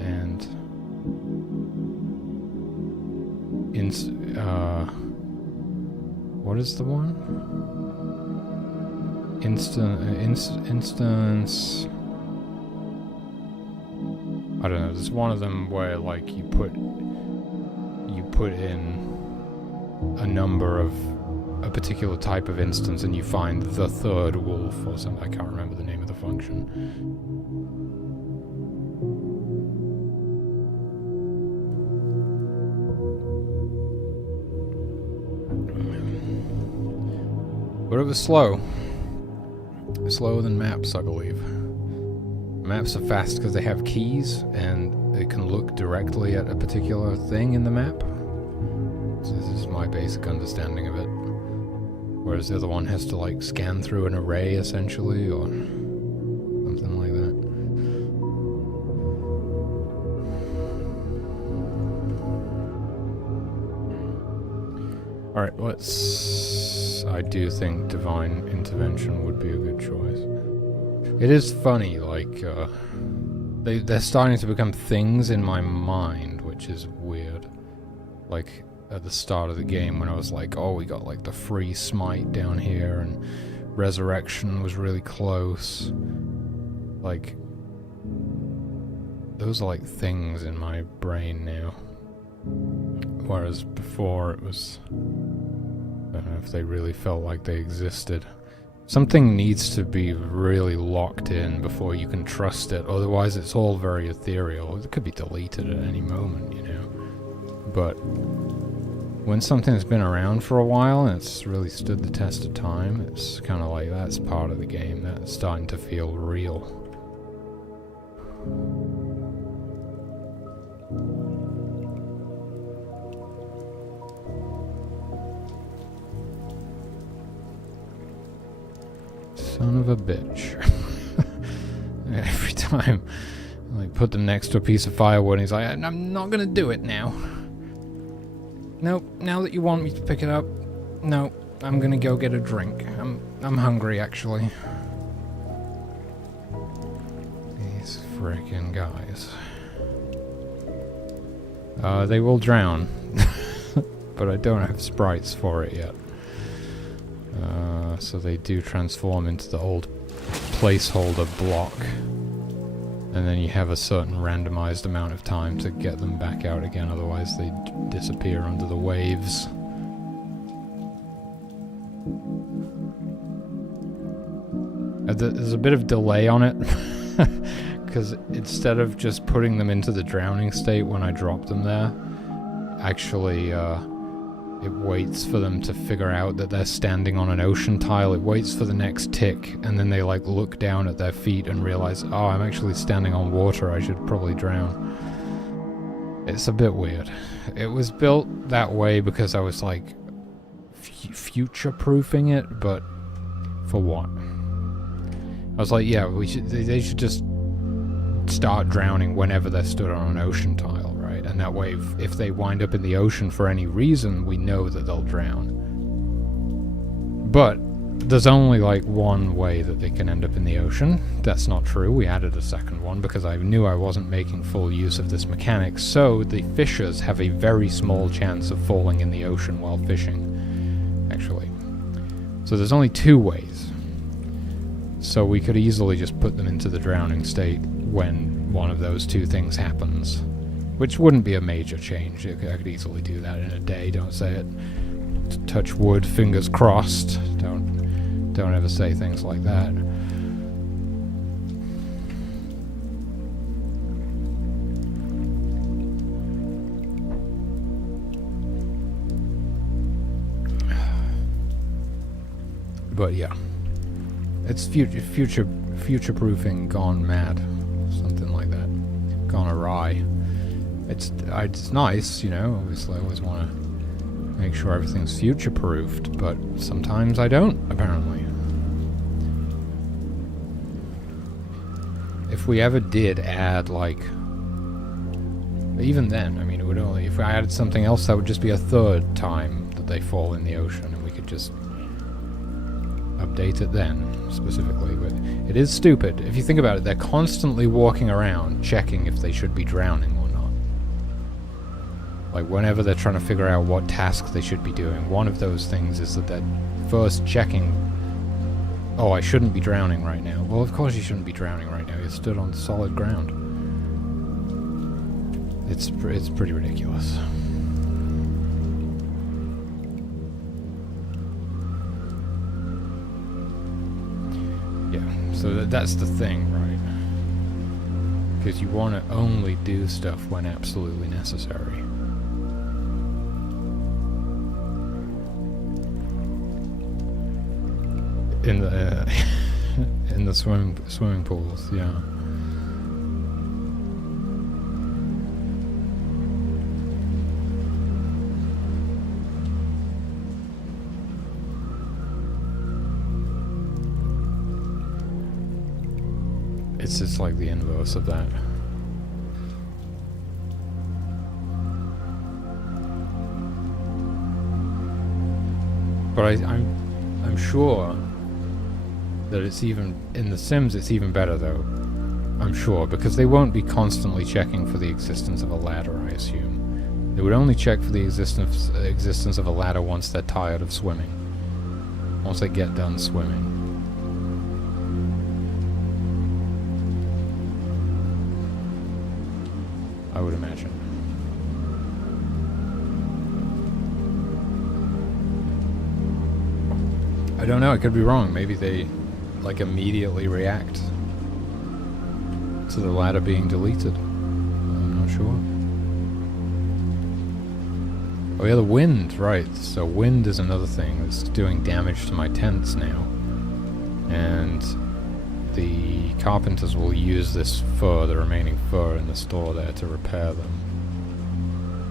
and what is the one? Instance. I don't know. There's one of them where like you put in a number of a particular type of instance and you find the third wolf or something. I can't remember the name of the function. But it was slow. Slower than maps, I believe. Maps are fast because they have keys and they can look directly at a particular thing in the map. So this is my basic understanding of it. Whereas the other one has to like scan through an array essentially, or something like that. Alright, I do think divine intervention would be a good choice. It is funny, like, they're starting to become things in my mind, which is weird. Like, at the start of the game when I was like, oh, we got like the free smite down here and resurrection was really close. Like, those are like things in my brain now. Whereas before it was, I don't know if they really felt like they existed. Something needs to be really locked in before you can trust it, otherwise it's all very ethereal. It could be deleted at any moment, you know. But when something's been around for a while and it's really stood the test of time, it's kind of like that's part of the game that's starting to feel real. Son of a bitch. Every time I like, put them next to a piece of firewood and he's like, I'm not gonna do it now. Nope, now that you want me to pick it up, no, I'm gonna go get a drink. I'm hungry, actually. These frickin' guys. They will drown. But I don't have sprites for it yet. So they do transform into the old placeholder block. And then you have a certain randomized amount of time to get them back out again, otherwise they disappear under the waves. There's a bit of delay on it, because instead of just putting them into the drowning state when I drop them there, actually it waits for them to figure out that they're standing on an ocean tile. It waits for the next tick, and then they like look down at their feet and realize, oh, I'm actually standing on water, I should probably drown. It's a bit weird. It was built that way because I was like future-proofing it, but for what? I was like, yeah, they should just start drowning whenever they're stood on an ocean tile, right? And that way, if they wind up in the ocean for any reason, we know that they'll drown. But there's only like one way that they can end up in the ocean. That's not true. We added a second one because I knew I wasn't making full use of this mechanic. So the fishers have a very small chance of falling in the ocean while fishing, actually. So there's only 2 ways. So we could easily just put them into the drowning state when one of those 2 things happens, which wouldn't be a major change. I could easily do that in a day. Don't say it. Touch wood, fingers crossed. Don't ever say things like that. But yeah, it's future-proofing gone mad, something like that, gone awry. It's nice, you know. Obviously, I always want to make sure everything's future-proofed, but sometimes I don't, apparently. If we ever did add, like... Even then, I mean, it would only... If I added something else, that would just be a 3rd time that they fall in the ocean, and we could just update it then, specifically. But it is stupid. If you think about it, they're constantly walking around, checking if they should be drowning or not. Like, whenever they're trying to figure out what task they should be doing, one of those things is that they're first checking, oh, I shouldn't be drowning right now. Well, of course you shouldn't be drowning right now. You stood on solid ground. It's pretty ridiculous. Yeah, so that's the thing, right? Because you want to only do stuff when absolutely necessary. In the in the swimming pools, yeah. It's just like the inverse of that. But I'm sure that it's even in the Sims it's even better though. I'm sure, because they won't be constantly checking for the existence of a ladder, I assume. They would only check for the existence of a ladder once they're tired of swimming. Once they get done swimming. I would imagine. I don't know, I could be wrong. Maybe they like immediately react to the ladder being deleted. I'm not sure. Oh yeah, the wind, right. So wind is another thing that's doing damage to my tents now. And the carpenters will use this fur, the remaining fur in the store there, to repair them.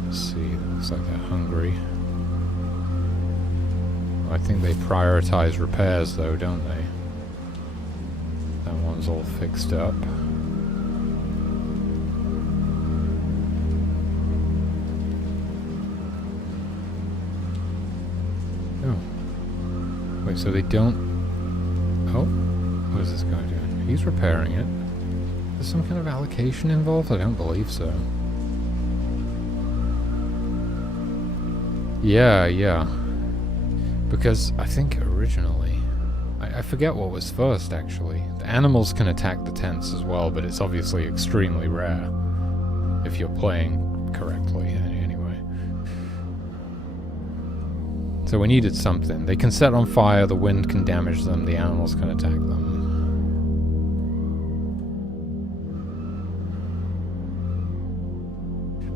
Let's see, it looks like they're hungry. I think they prioritize repairs though, don't they? That one's all fixed up. Oh. Wait, so they don't... Oh, what is this guy doing? He's repairing it. Is some kind of allocation involved? I don't believe so. Yeah. Because I think originally... I forget what was first, actually. The animals can attack the tents as well, but it's obviously extremely rare. If you're playing correctly, anyway. So we needed something. They can set on fire, the wind can damage them, the animals can attack them.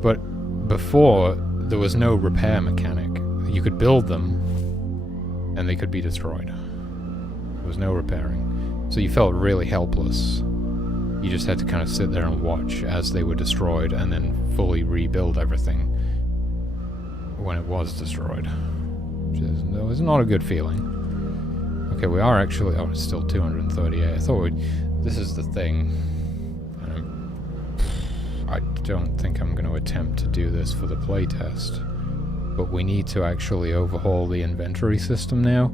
But before, there was no repair mechanic. You could build them, and they could be destroyed. There was no repairing. So you felt really helpless. You just had to kind of sit there and watch as they were destroyed, and then fully rebuild everything when it was destroyed. Which is not a good feeling. Okay, we are actually... Oh, it's still 238. I thought this is the thing. I don't think I'm going to attempt to do this for the playtest. But we need to actually overhaul the inventory system now,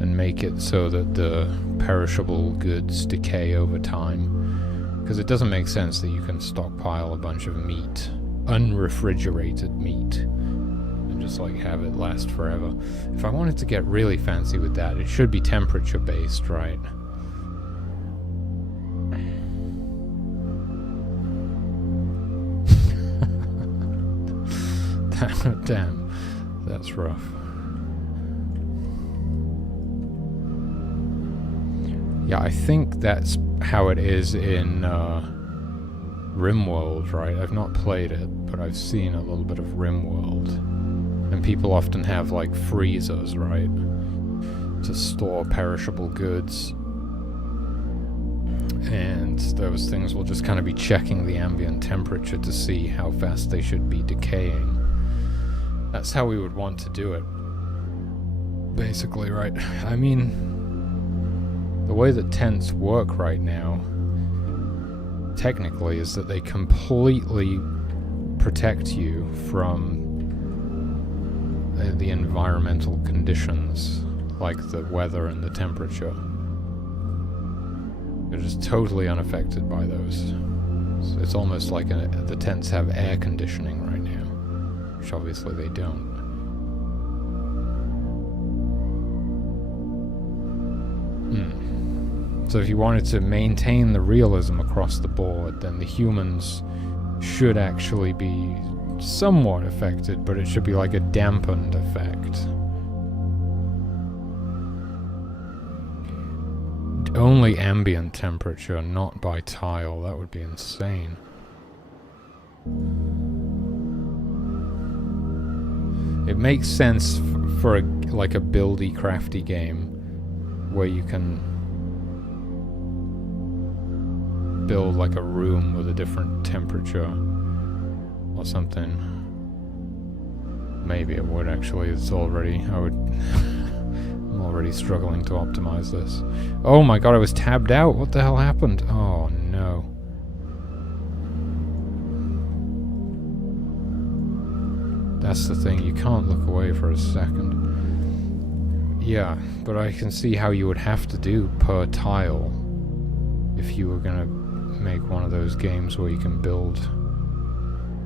and make it so that the perishable goods decay over time. Because it doesn't make sense that you can stockpile a bunch of meat, unrefrigerated meat, and just like have it last forever. If I wanted to get really fancy with that, it should be temperature based, right? Damn, that's rough. Yeah, I think that's how it is in RimWorld, right? I've not played it, but I've seen a little bit of RimWorld. And people often have, like, freezers, right? To store perishable goods. And those things will just kind of be checking the ambient temperature to see how fast they should be decaying. That's how we would want to do it. Basically, right? I mean, the way that tents work right now, technically, is that they completely protect you from the environmental conditions, like the weather and the temperature. You're just totally unaffected by those. So it's almost like the tents have air conditioning right now, which obviously they don't. So if you wanted to maintain the realism across the board, then the humans should actually be somewhat affected, but it should be like a dampened effect. Only ambient temperature, not by tile. That would be insane. It makes sense for like a buildy, crafty game where you can build like a room with a different temperature or something. Maybe it would actually. It's already. I'm already struggling to optimize this. Oh my god, I was tabbed out. What the hell happened? Oh no. That's the thing, you can't look away for a second. Yeah, but I can see how you would have to do per tile if you were gonna make one of those games where you can build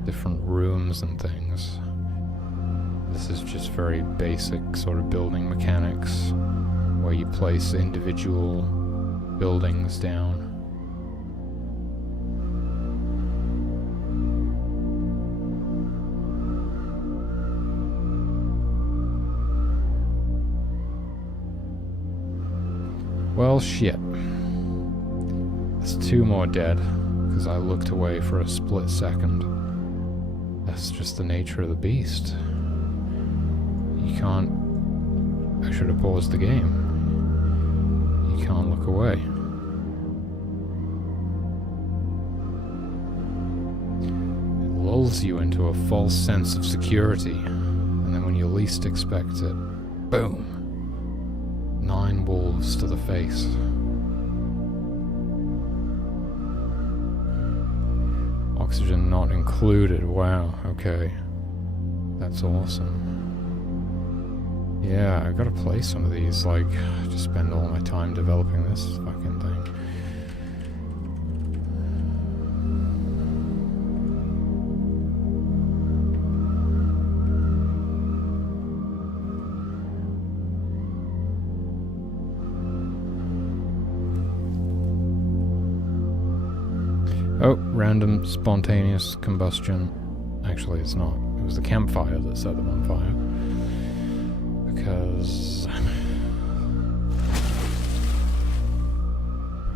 different rooms and things. This is just very basic sort of building mechanics where you place individual buildings down. Well, shit. There's two more dead, because I looked away for a split second. That's just the nature of the beast. You can't... I should have paused the game. You can't look away. It lulls you into a false sense of security, and then when you least expect it, boom! 9 wolves to the face. Oxygen not included. Wow, okay. That's awesome. Yeah, I gotta play some of these, like, just spend all my time developing this fucking thing. Oh, random spontaneous combustion. Actually, it's not. It was the campfire that set them on fire. Because...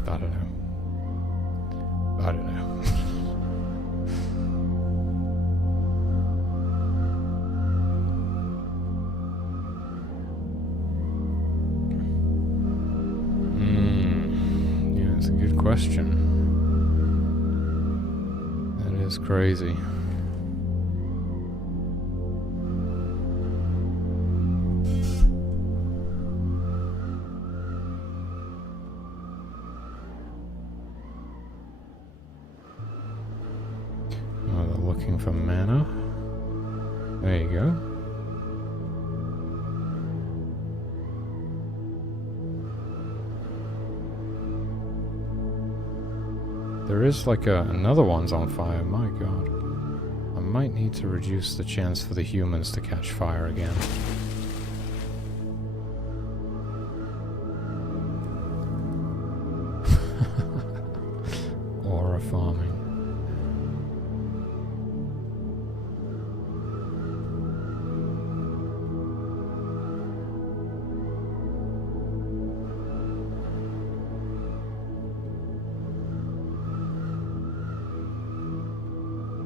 I don't know. I don't know. Yeah, it's a good question. That is crazy. For mana. There you go. There is like another one's on fire, my god. I might need to reduce the chance for the humans to catch fire again. Aura farming.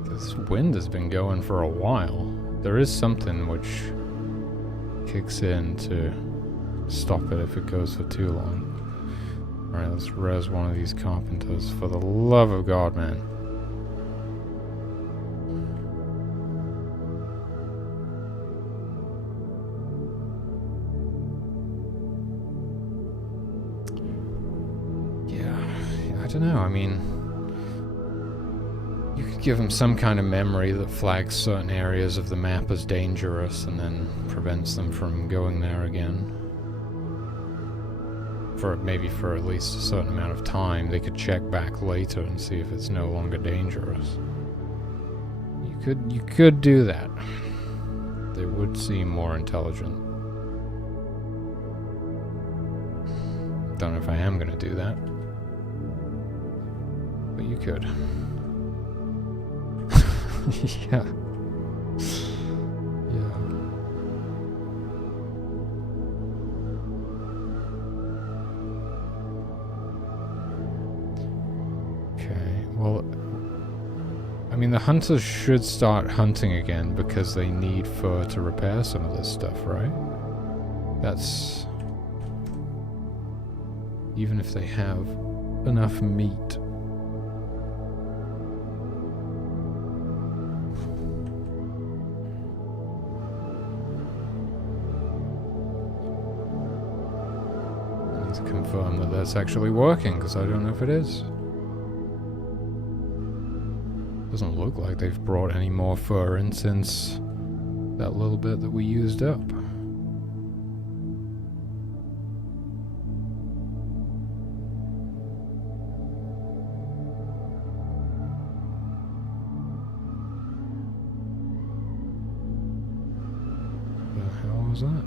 This wind has been going for a while. There is something which kicks in to stop it if it goes for too long. Alright, let's res one of these carpenters. For the love of God, man. Yeah, I don't know, I mean... You could give them some kind of memory that flags certain areas of the map as dangerous and then prevents them from going there again. Maybe for at least a certain amount of time. They could check back later and see if it's no longer dangerous. You could do that. They would seem more intelligent. Don't know if I am gonna do that. But you could. Yeah. Yeah. Okay, well, I mean, the hunters should start hunting again because they need fur to repair some of this stuff, right? That's... Even if they have enough meat. To confirm that that's actually working, because I don't know if it is. Doesn't look like they've brought any more fur in since that little bit that we used up. The hell was that?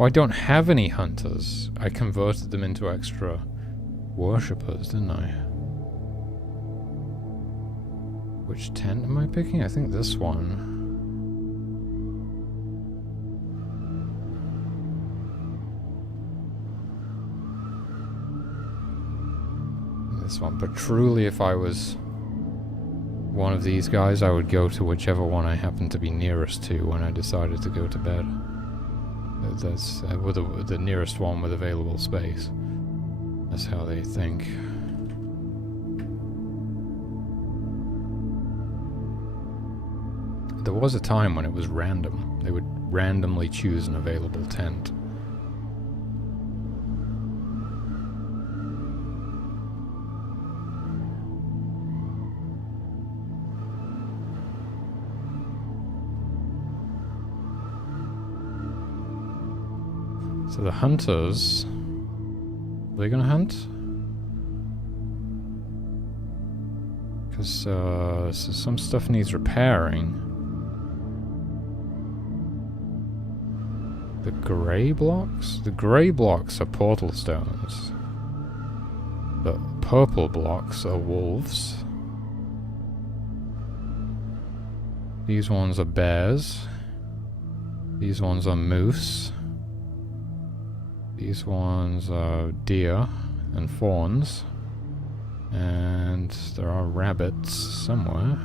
Oh, I don't have any hunters. I converted them into extra worshippers, didn't I? Which tent am I picking? I think this one. This one. But truly, if I was one of these guys, I would go to whichever one I happened to be nearest to when I decided to go to bed. That's with the nearest one with available space. That's how they think. There was a time when it was random. They would randomly choose an available tent. So the hunters, are they gonna hunt? Because so some stuff needs repairing. The grey blocks? The grey blocks are portal stones. The purple blocks are wolves. These ones are bears. These ones are moose. These ones are deer and fawns. And there are rabbits somewhere.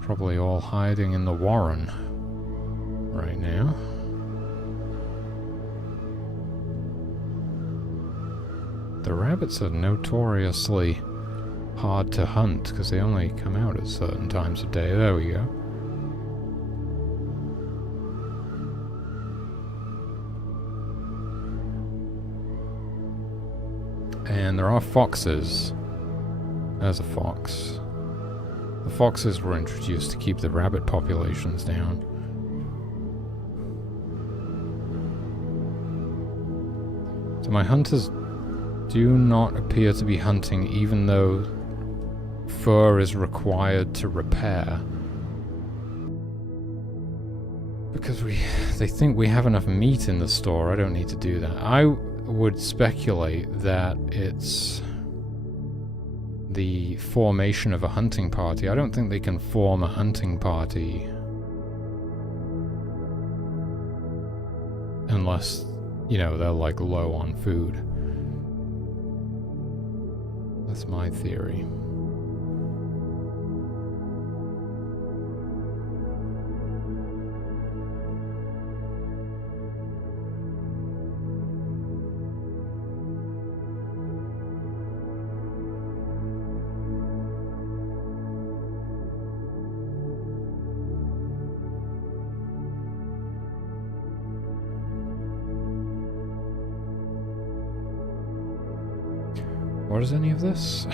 Probably all hiding in the warren right now. The rabbits are notoriously hard to hunt because they only come out at certain times of day. There we go. And there are foxes. There's a fox. The foxes were introduced to keep the rabbit populations down. So my hunters do not appear to be hunting, even though fur is required to repair. Because they think we have enough meat in the store. I don't need to do that. I would speculate that it's the formation of a hunting party. I don't think they can form a hunting party unless, you know, they're like low on food. That's my theory. What is any of this?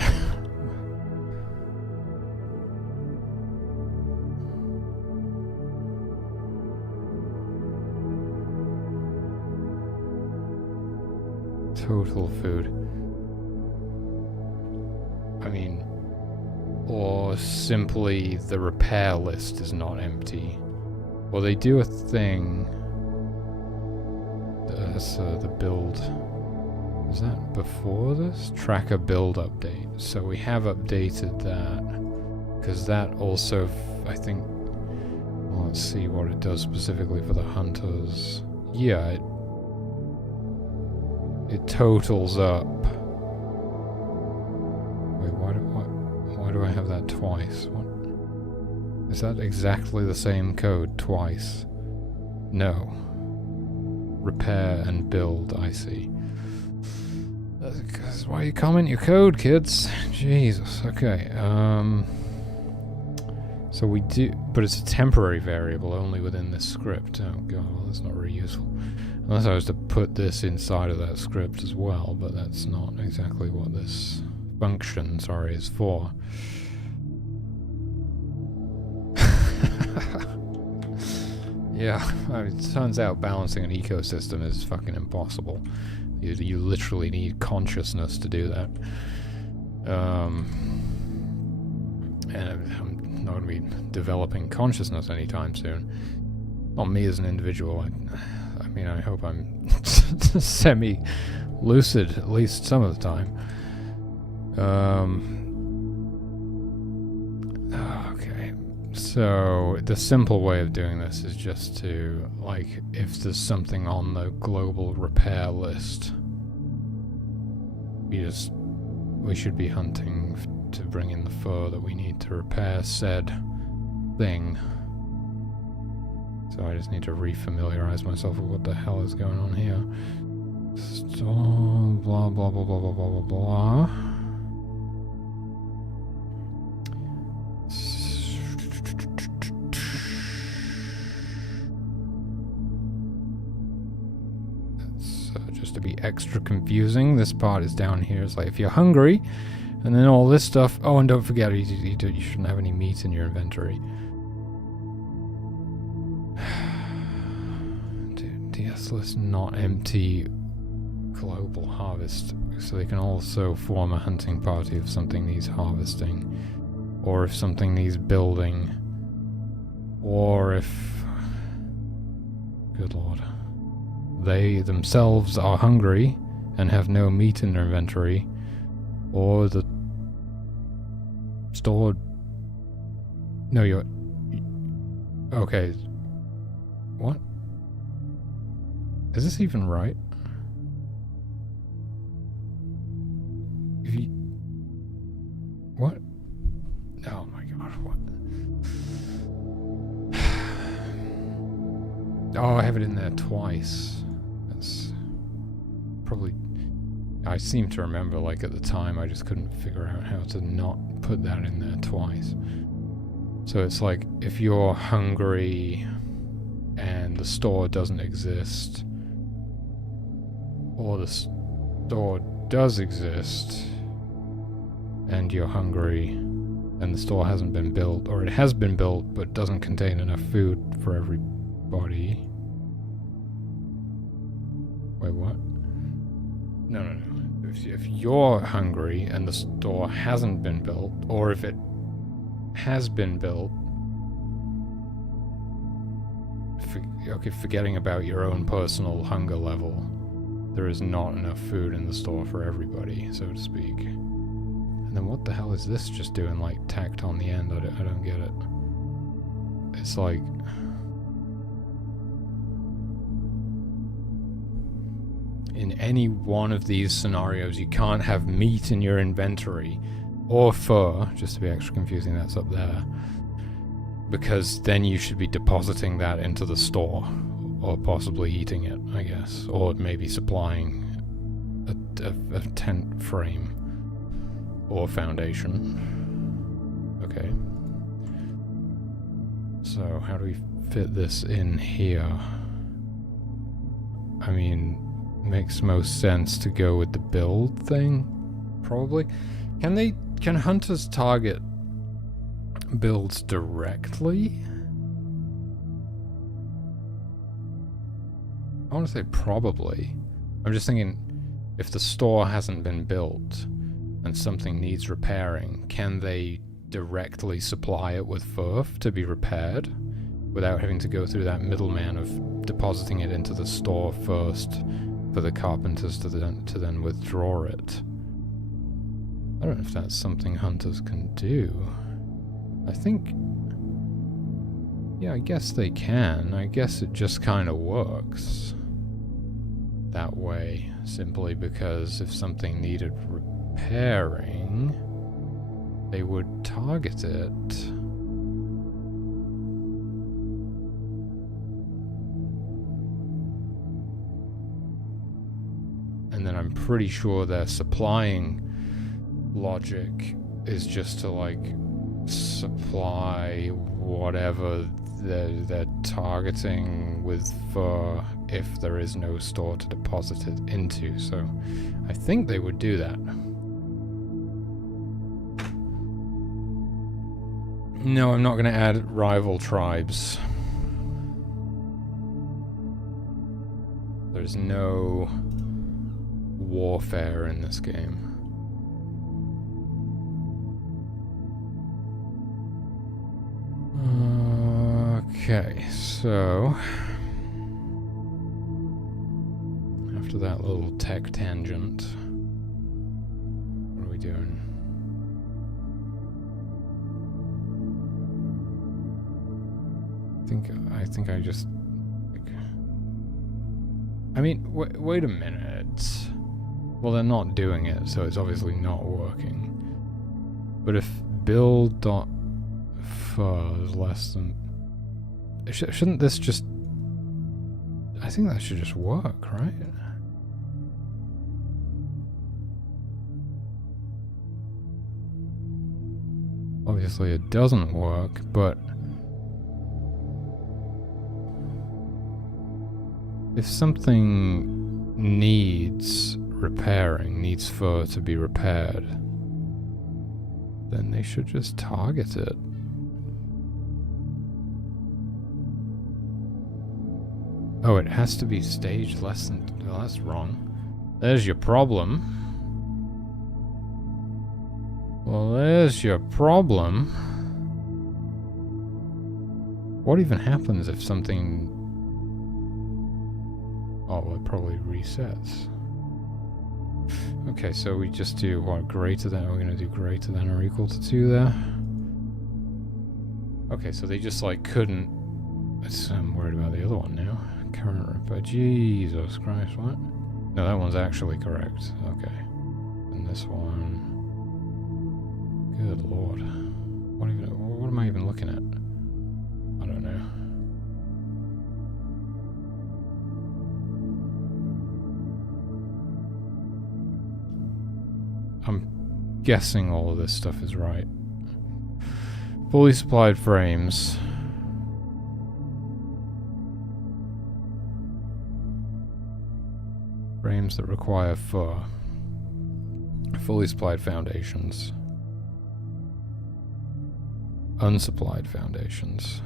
Total food. I mean, or simply the repair list is not empty. Well, they do a thing. The build. Was that before this? Tracker build update. So we have updated that. Because that also, I think... Well, let's see what it does specifically for the hunters. Yeah, it totals up. Wait, why do I have that twice? What? Is that exactly the same code twice? No. Repair and build, I see. That's why you comment your code, kids. Jesus. Okay. So we do, but it's a temporary variable only within this script. Oh god, well, that's not very useful. Unless I was to put this inside of that script as well, but that's not exactly what this function, sorry, is for. Yeah, I mean, it turns out balancing an ecosystem is fucking impossible. You literally need consciousness to do that. And I'm not going to be developing consciousness anytime soon. Not me as an individual. I mean, I hope I'm semi-lucid at least some of the time. Okay. So, the simple way of doing this is just to, like, if there's something on the global repair list, we should be hunting to bring in the fur that we need to repair said thing. So I just need to refamiliarize myself with what the hell is going on here. So, blah blah blah blah blah blah blah blah. Just to be extra confusing, this part is down here. It's like if you're hungry, and then all this stuff. Oh, and don't forget, you shouldn't have any meat in your inventory. DS list not empty. Global harvest. So they can also form a hunting party if something needs harvesting, or if something needs building, or if, good lord, they themselves are hungry and have no meat in their inventory, or the store. No, you're okay. What? Is this even right? If you... What? Oh my god, what? Oh, I have it in there twice. That's probably... I seem to remember, like, at the time, I just couldn't figure out how to not put that in there twice. So it's like, if you're hungry and the store doesn't exist, or the store does exist, and you're hungry, and the store hasn't been built, or it has been built but doesn't contain enough food for everybody. Wait, what? No. If you're hungry and the store hasn't been built, or if it has been built, forgetting about your own personal hunger level, there is not enough food in the store for everybody, so to speak. And then what the hell is this just doing, like, tacked on the end? I don't get it. It's like... in any one of these scenarios, you can't have meat in your inventory, or fur, just to be extra confusing, that's up there. Because then you should be depositing that into the store, or possibly eating it, I guess, or maybe supplying a tent frame or foundation. Okay. So how do we fit this in here? I mean, makes most sense to go with the build thing, probably. Can hunters target builds directly? I want to say probably. I'm just thinking, if the store hasn't been built and something needs repairing, can they directly supply it with fur to be repaired without having to go through that middleman of depositing it into the store first for the carpenters to then withdraw it? I don't know if that's something hunters can do. I think... yeah, I guess they can. I guess it just kind of works that way, simply because if something needed repairing, they would target it. And then I'm pretty sure their supplying logic is just to, like, supply whatever they're targeting with fur if there is no store to deposit it into. So I think they would do that. No, I'm not going to add rival tribes. There's no warfare in this game. Okay, so after that little tech tangent, what are we doing? I think I just... I mean, wait a minute. Well, they're not doing it, so it's obviously not working. But if build.fur is less than... shouldn't this just... I think that should just work, right? Obviously it doesn't work, but... if something needs repairing, needs fur to be repaired, then they should just target it. Oh, it has to be staged less than... well, that's wrong. There's your problem. Well, there's your problem. What even happens if something... oh, well, it probably resets. Okay, so we just do, what, greater than... we're going to do greater than or equal to 2 there. Okay, so they just, like, couldn't... I'm worried about the other one now. Current repair... Jesus Christ, what? No, that one's actually correct. Okay. And this one... good lord. What am I even looking at? I don't know. I'm guessing all of this stuff is right. Fully supplied frames. Frames that require fur. Fully supplied foundations. Unsupplied foundations.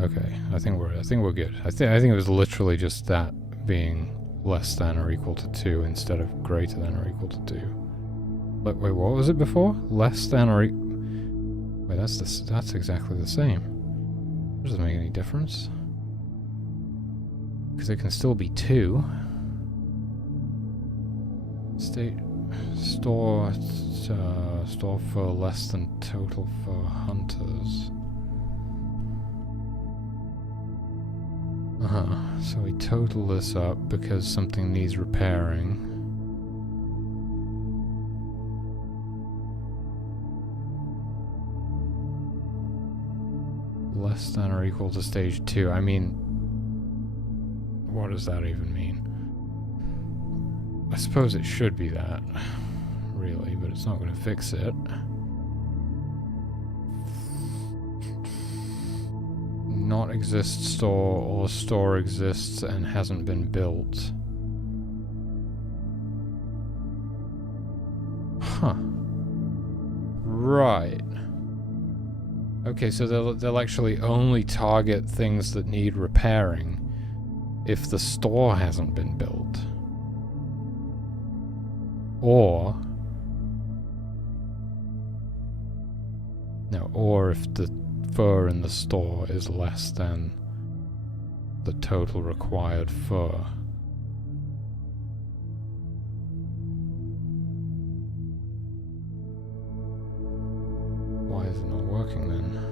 Okay, I think we're good. I think it was literally just that being less than or equal to 2 instead of greater than or equal to 2. But wait, what was it before? Less than or wait, that's exactly the same. That doesn't make any difference. Because it can still be 2. Store for less than total for hunters. So we total this up because something needs repairing. Less than or equal to stage 2. I mean, what does that even mean? I suppose it should be that, really, but it's not going to fix it. Not exists store, or store exists and hasn't been built. Huh. Right. Okay, so they'll actually only target things that need repairing if the store hasn't been built. Or if the fur in the store is less than the total required fur. Why is it not working then?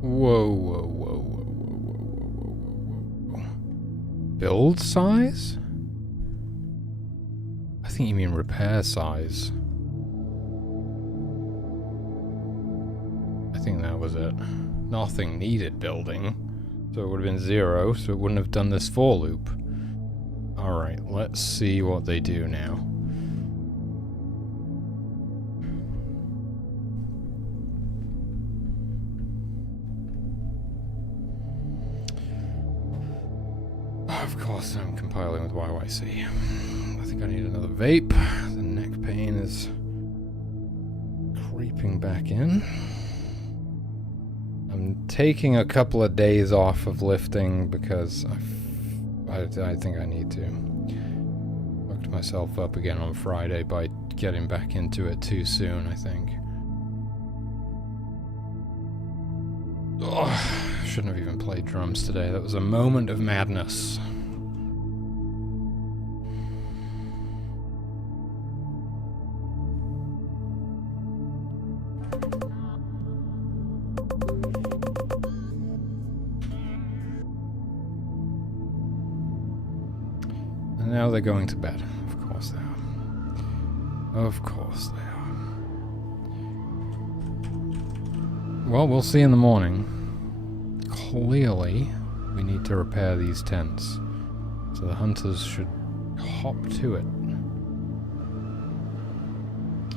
Whoa. Build size? I think you mean repair size. I think that was it. Nothing needed building, so it would have been 0, so it wouldn't have done this for loop. Alright, let's see what they do now. Of course I'm compiling with YYC. I think I need another vape. The neck pain is creeping back in. I'm taking a couple of days off of lifting because I think I need to. Fucked myself up again on Friday by getting back into it too soon, I think. Oh, shouldn't have even played drums today. That was a moment of madness. And now they're going to bed. Of course they are. Of course they are. Well, we'll see in the morning. Clearly, we need to repair these tents. So the hunters should hop to it.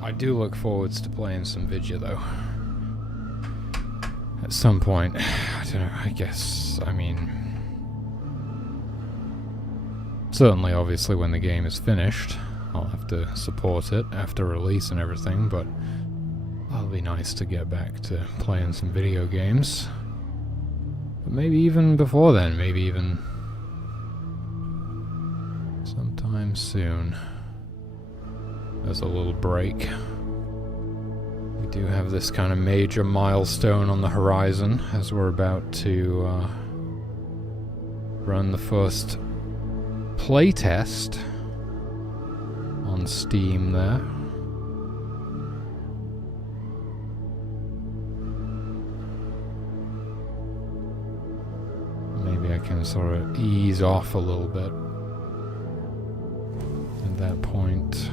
I do look forwards to playing some Vidya, though. At some point. I don't know, I guess, I mean... Certainly, obviously, when the game is finished, I'll have to support it after release and everything, but it'll be nice to get back to playing some video games. But maybe even before then, maybe even sometime soon. There's a little break. We do have this kind of major milestone on the horizon as we're about to run the first playtest on Steam there. Maybe I can sort of ease off a little bit at that point.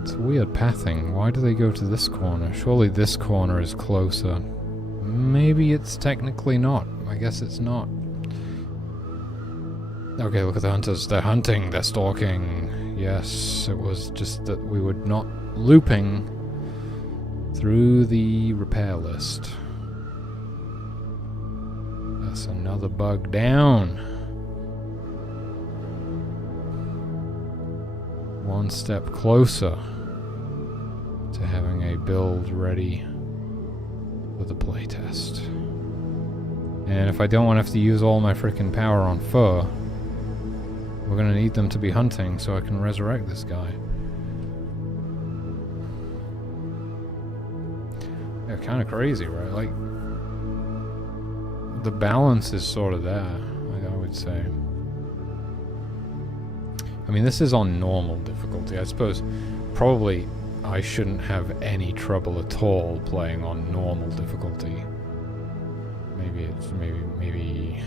It's weird pathing. Why do they go to this corner? Surely this corner is closer. Maybe it's technically not. I guess it's not. Okay, look at the hunters. They're hunting. They're stalking. Yes, it was just that we were not looping through the repair list. That's another bug down. One step closer to having a build ready for the playtest. And if I don't want to have to use all my freaking power on fur, we're gonna need them to be hunting so I can resurrect this guy. Yeah, kind of crazy, right? Like, the balance is sort of there, I would say. I mean, this is on normal difficulty. I suppose probably I shouldn't have any trouble at all playing on normal difficulty. Maybe it's maybe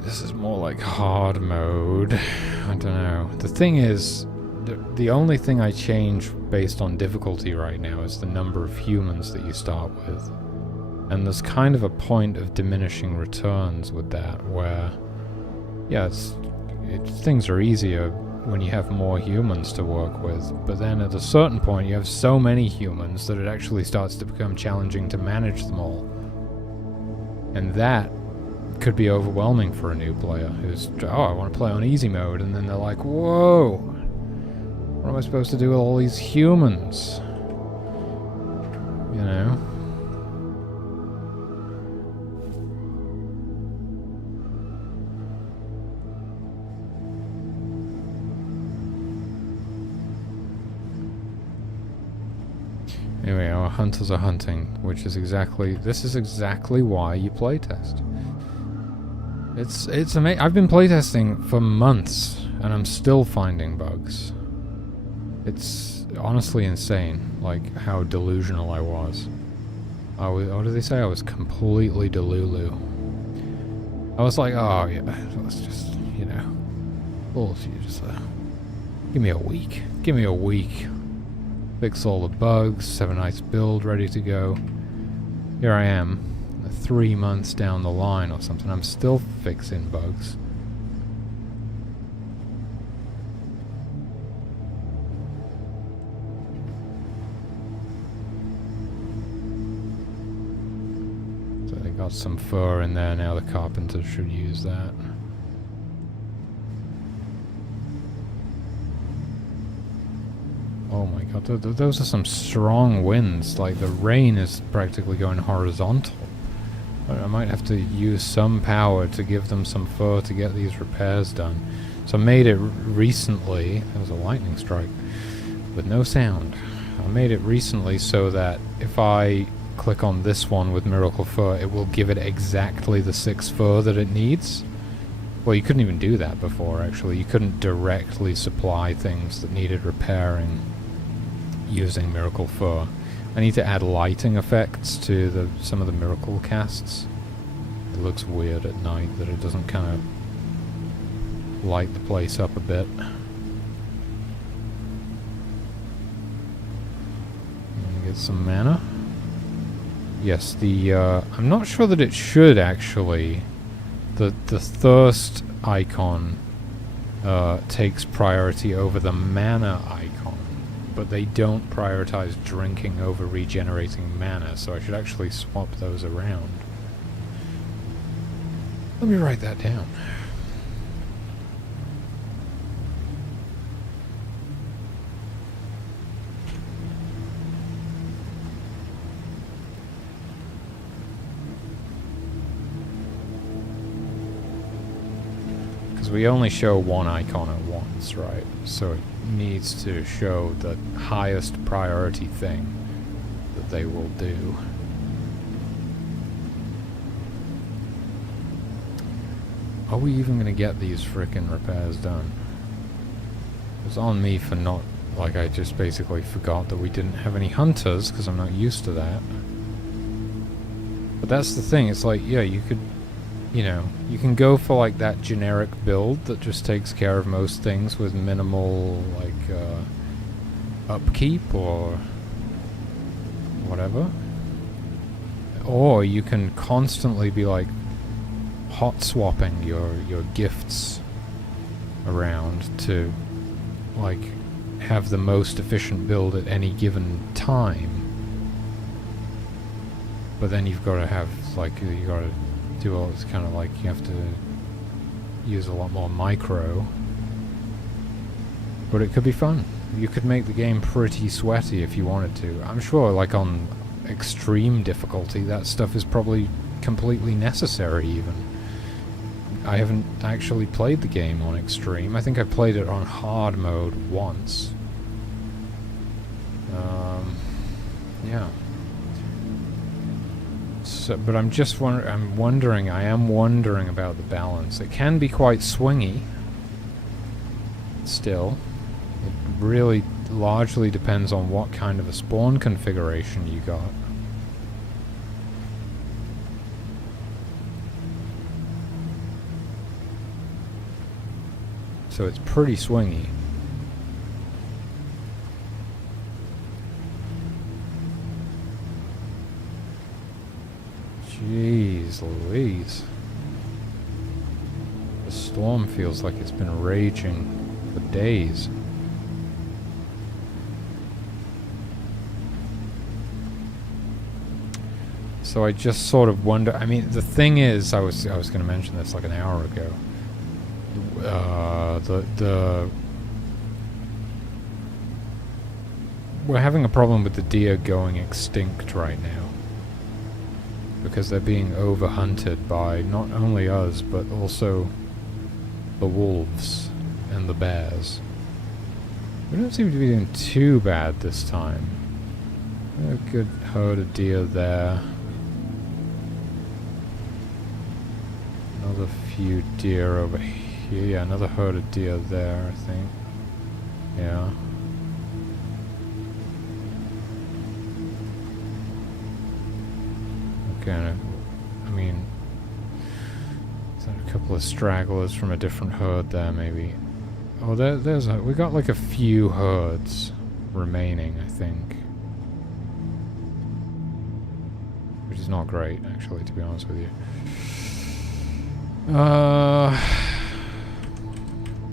this is more like hard mode. I don't know. The thing is, the only thing I change based on difficulty right now is the number of humans that you start with. And there's kind of a point of diminishing returns with that, where, yeah, things are easier when you have more humans to work with, but then at a certain point you have so many humans that it actually starts to become challenging to manage them all. And that could be overwhelming for a new player who's, oh, I want to play on easy mode, and then they're like, whoa, what am I supposed to do with all these humans? You know? Anyway, our hunters are hunting, which is this is exactly why you playtest. It's amazing. I've been playtesting for months, and I'm still finding bugs. It's honestly insane, like, how delusional I was. What did they say? I was completely delulu. I was like, oh yeah, let's just, you know, bullshit, just give me a week. Give me a week. Fix all the bugs, have a nice build ready to go. Here I am, 3 months down the line or something. I'm still fixing bugs. got some fur in there now. The carpenter should use that. Oh my god, those are some strong winds. Like, the rain is practically going horizontal. I might have to use some power to give them some fur to get these repairs done. So I made it recently. There was a lightning strike with no sound. I made it recently so that if I click on this one with Miracle Fur, it will give it exactly the 6 fur that it needs. Well, you couldn't even do that before, actually. You couldn't directly supply things that needed repairing using Miracle Fur. I need to add lighting effects to some of the Miracle casts. It looks weird at night that it doesn't kind of light the place up a bit. Get some mana. Yes, I'm not sure that it should actually. The thirst icon takes priority over the mana icon, but they don't prioritize drinking over regenerating mana, so I should actually swap those around. Let me write that down. We only show one icon at once, right? So it needs to show the highest priority thing that they will do. Are we even gonna get these frickin' repairs done? It was on me for not, like, I just basically forgot that we didn't have any hunters because I'm not used to that. But that's the thing, it's like, yeah, you could, you know, you can go for like that generic build that just takes care of most things with minimal like upkeep or whatever. Or you can constantly be like hot swapping your gifts around to like have the most efficient build at any given time. But then you've got to have like you got to do all this kind of like you have to use a lot more micro, but it could be fun. You could make the game pretty sweaty if you wanted to. I'm sure like on extreme difficulty that stuff is probably completely necessary even. I haven't actually played the game on extreme. I think I played it on hard mode once. Yeah. So, but I'm just I am wondering about the balance. It can be quite swingy. Still, it really largely depends on what kind of a spawn configuration you got. So it's pretty swingy. Jeez Louise. The storm feels like it's been raging for days. So I just sort of wonder, I mean, the thing is, I was going to mention this like an hour ago. We're having a problem with the deer going extinct right now. Because they're being overhunted by not only us, but also the wolves and the bears. We don't seem to be doing too bad this time. A good herd of deer there. Another few deer over here. Yeah, another herd of deer there, I think. Yeah. I mean, there's a couple of stragglers from a different herd there, maybe. Oh, we got like a few herds remaining, I think, which is not great, actually, to be honest with you.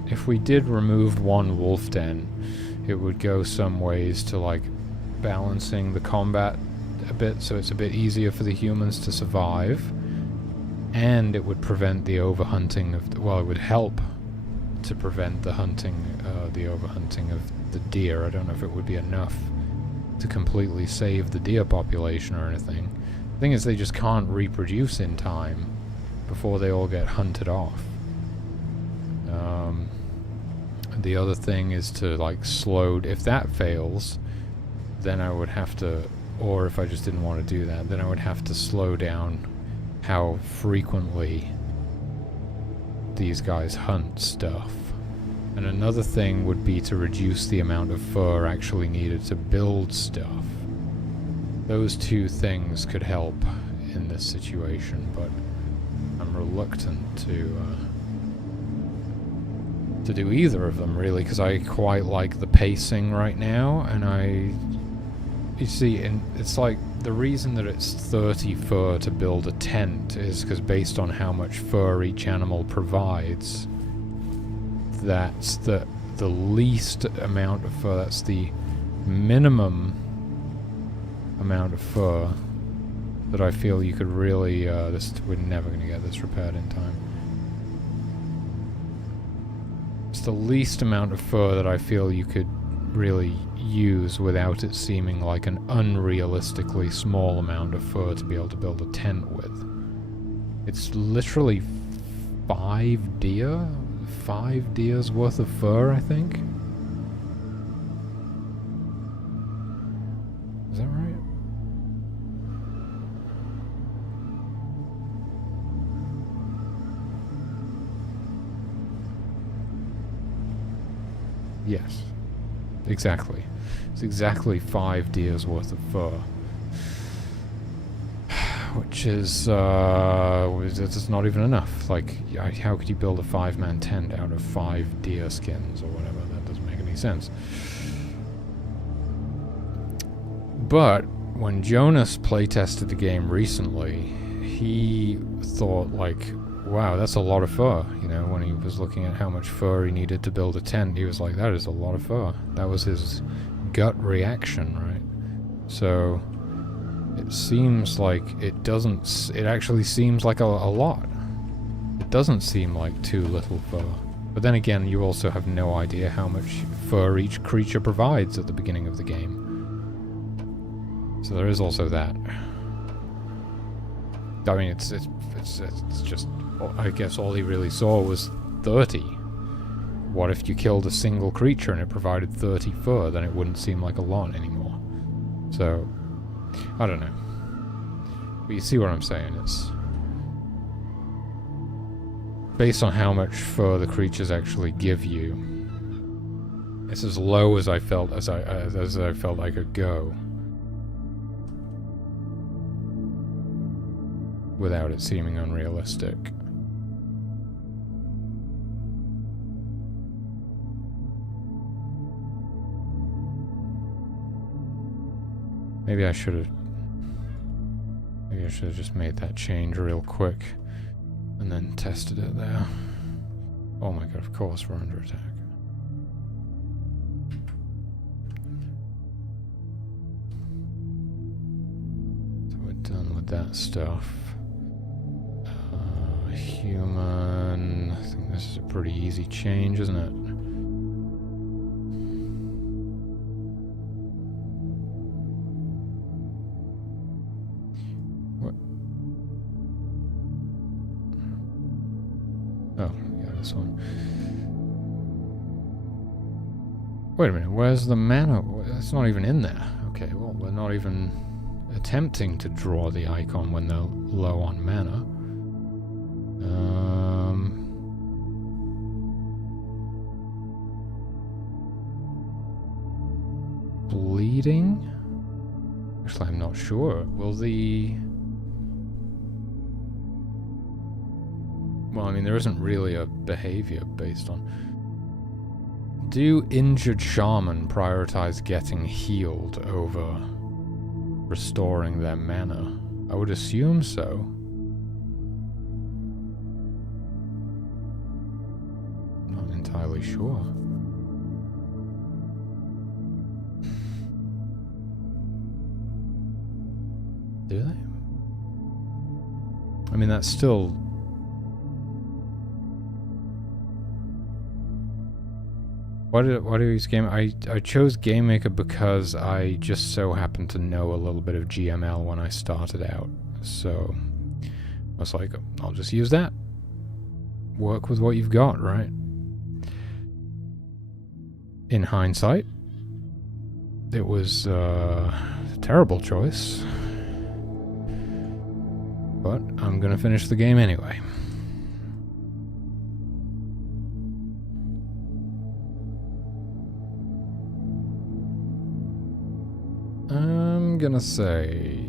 If we did remove one wolf den, it would go some ways to like balancing the combat a bit, so it's a bit easier for the humans to survive. and it would prevent the overhunting of, well, it would help to prevent the hunting, the overhunting of the deer. I don't know if it would be enough to completely save the deer population or anything. The thing is, they just can't reproduce in time before they all get hunted off. The other thing is to, like, if that fails, then I would have to, or if I just didn't want to do that, then I would have to slow down how frequently these guys hunt stuff. And another thing would be to reduce the amount of fur actually needed to build stuff. Those two things could help in this situation, but I'm reluctant to do either of them, really, because I quite like the pacing right now, and you see, it's like, the reason that it's 30 fur to build a tent is because based on how much fur each animal provides, that's the least amount of fur, that's the minimum amount of fur that I feel you could really, we're never going to get this repaired in time. It's the least amount of fur that I feel you could really use without it seeming like an unrealistically small amount of fur to be able to build a tent with. It's literally 5 deer's worth of fur, I think. Is that right? Yes. Exactly. It's exactly 5 deer's worth of fur. Which is, it's not even enough. Like, how could you build a 5-man tent out of 5 deer skins or whatever? That doesn't make any sense. But when Jonas playtested the game recently, he thought, like, wow, that's a lot of fur. You know, when he was looking at how much fur he needed to build a tent, he was like, that is a lot of fur. That was his gut reaction, right? So it seems like it actually seems like a lot. It doesn't seem like too little fur. But then again, you also have no idea how much fur each creature provides at the beginning of the game. So there is also that. I mean, it's just, I guess all he really saw was 30. What if you killed a single creature and it provided 30 fur? Then it wouldn't seem like a lot anymore. So, I don't know. But you see what I'm saying? It's based on how much fur the creatures actually give you. It's as low as I felt as I felt I could go without it seeming unrealistic. Maybe I should have just made that change real quick and then tested it there. Oh my god, of course we're under attack. So we're done with that stuff. Human. I think this is a pretty easy change, isn't it? What? Oh, yeah, this one. Wait a minute, where's the mana? It's not even in there. Okay, well, we're not even attempting to draw the icon when they're low on mana. Bleeding? Actually, I'm not sure. Will the... Well, I mean, there isn't really a behavior based on... Do injured shaman prioritize getting healed over restoring their mana? I would assume so. Not entirely sure. Do they? I mean, that's still Why do I use Game? I chose GameMaker because I just so happened to know a little bit of GML when I started out. So I was like, I'll just use that. Work with what you've got, right? In hindsight, it was a terrible choice. But I'm gonna finish the game anyway. I'm gonna say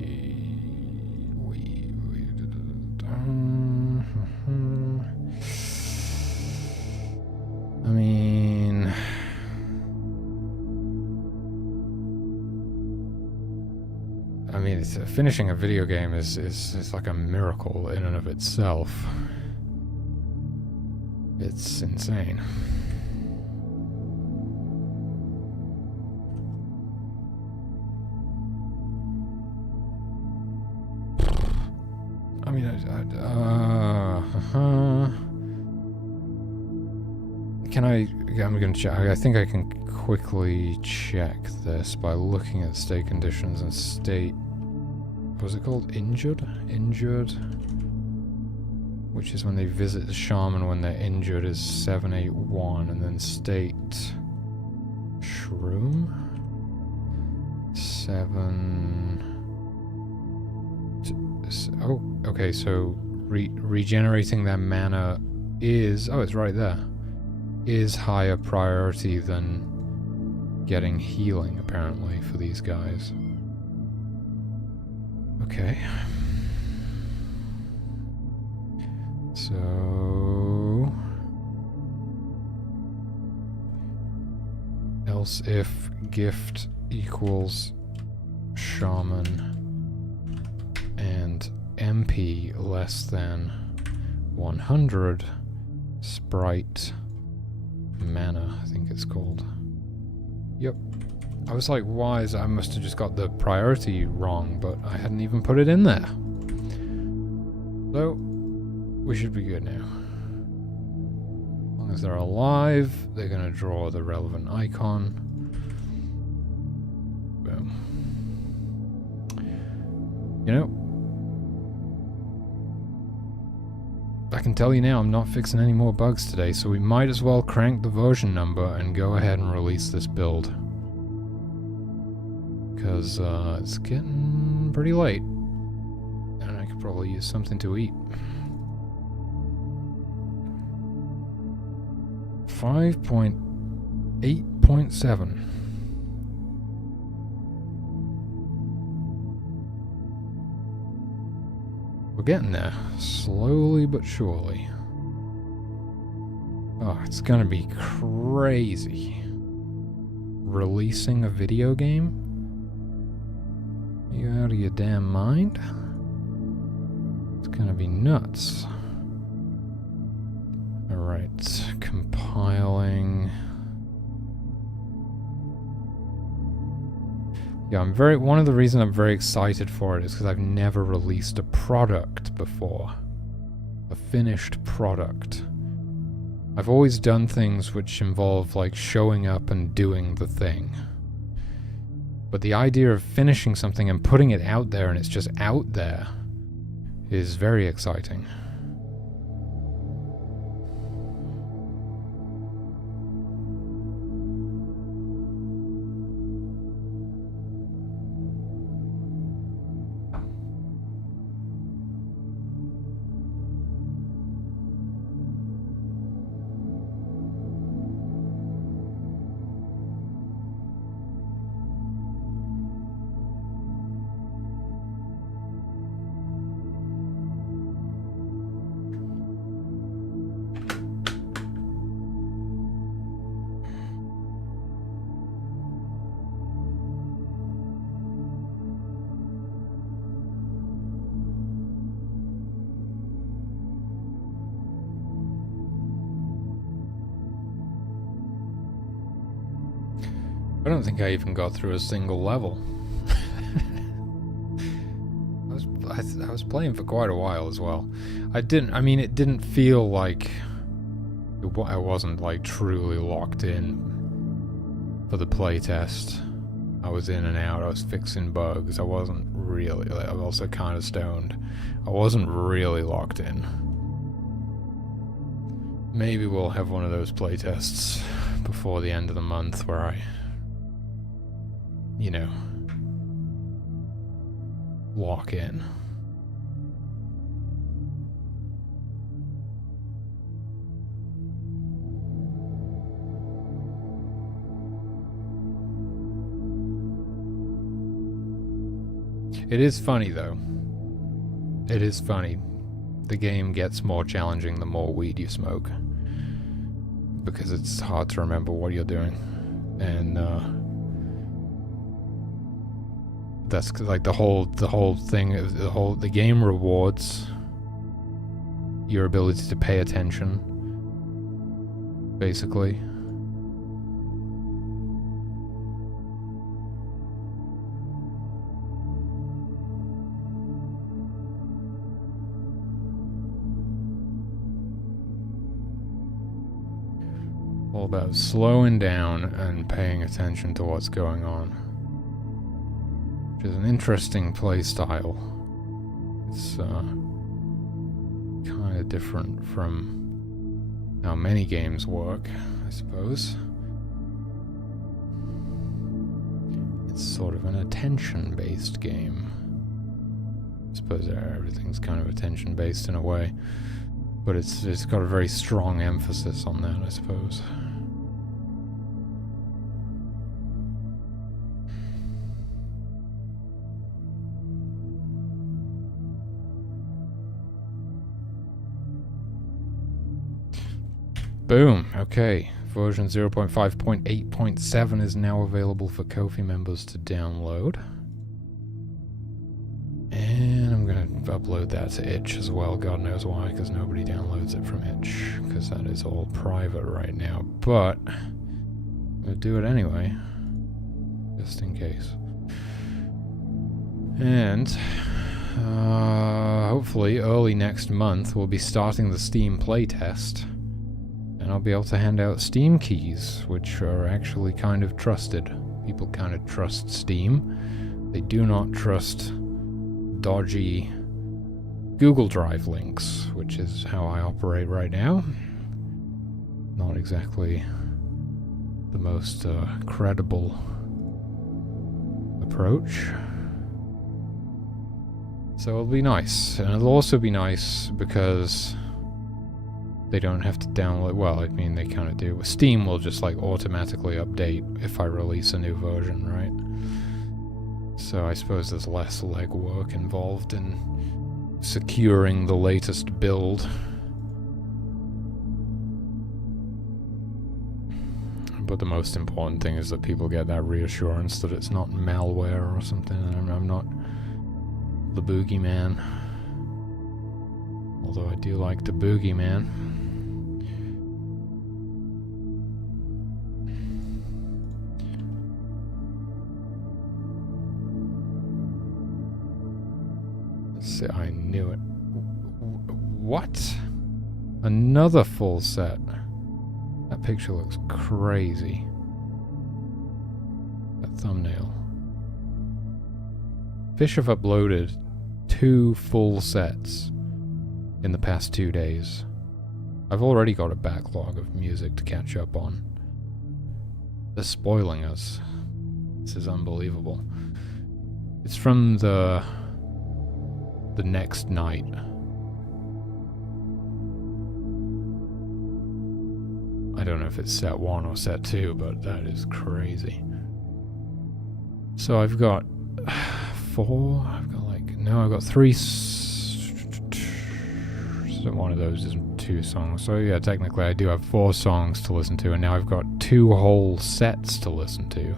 I mean, finishing a video game is like a miracle in and of itself. It's insane. I mean, I'm gonna check. I think I can quickly check this by looking at state conditions and state. What was it called? Injured? Injured. Which is when they visit the shaman when they're injured is 781, and then state shroom 7. Oh, okay. So regenerating their mana is it's right there. Is higher priority than getting healing apparently for these guys. Okay. So else if gift equals shaman and MP less than 100 sprite mana, I think it's called. Yep. I was like, why is I must have just got the priority wrong, but I hadn't even put it in there. So, we should be good now. As long as they're alive, they're going to draw the relevant icon. Boom. You know, I can tell you now I'm not fixing any more bugs today, so we might as well crank the version number and go ahead and release this build. Because it's getting pretty late. And I could probably use something to eat. 5.8.7. We're getting there, slowly but surely. Oh, it's gonna be crazy. Releasing a video game? You out of your damn mind? It's gonna be nuts. Alright, compiling. Yeah, one of the reasons I'm very excited for it is because I've never released a product before. A finished product. I've always done things which involve like showing up and doing the thing. But the idea of finishing something and putting it out there and it's just out there is very exciting. I don't think I even got through a single level. I was playing for quite a while as well. I mean, it didn't feel like I wasn't like truly locked in. for the playtest. I was in and out, I was fixing bugs, I wasn't really, like, I'm also kind of stoned. I wasn't really locked in. Maybe we'll have one of those playtests before the end of the month where I, you know, lock in. It is funny though. It is funny. The game gets more challenging the more weed you smoke. Because it's hard to remember what you're doing. And that's like the whole thing, the game rewards your ability to pay attention, basically. All about slowing down and paying attention to what's going on. Which is an interesting play style. It's kind of different from how many games work, I suppose. It's sort of an attention-based game. I suppose everything's kind of attention-based in a way. But it's got a very strong emphasis on that, I suppose. Boom. Okay. Version 0.5.8.7 is now available for Ko-fi members to download. And I'm going to upload that to itch as well. God knows why, because nobody downloads it from itch. Because that is all private right now. But I'm going to do it anyway. Just in case. And hopefully early next month we'll be starting the Steam playtest. And I'll be able to hand out Steam keys, which are actually kind of trusted. People kind of trust Steam. They do not trust dodgy Google Drive links, which is how I operate right now. Not exactly the most credible approach. So it'll be nice. And it'll also be nice because they don't have to download, well, I mean, they kind of do. Steam will just, like, automatically update if I release a new version, right? So I suppose there's less legwork involved in securing the latest build. But the most important thing is that people get that reassurance that it's not malware or something, and I'm not the boogeyman. Although I do like the boogeyman. Let's see, I knew it. What? Another full set. That picture looks crazy. That thumbnail. Fish have uploaded 2 full sets in the past 2 days. I've already got a backlog of music to catch up on. They're spoiling us. This is unbelievable. It's from the next night. I don't know if it's set 1 or set 2, but that is crazy. So I've got 4, I've got 3, so one of those isn't 2 songs, so yeah, technically I do have 4 songs to listen to, and now I've got 2 whole sets to listen to.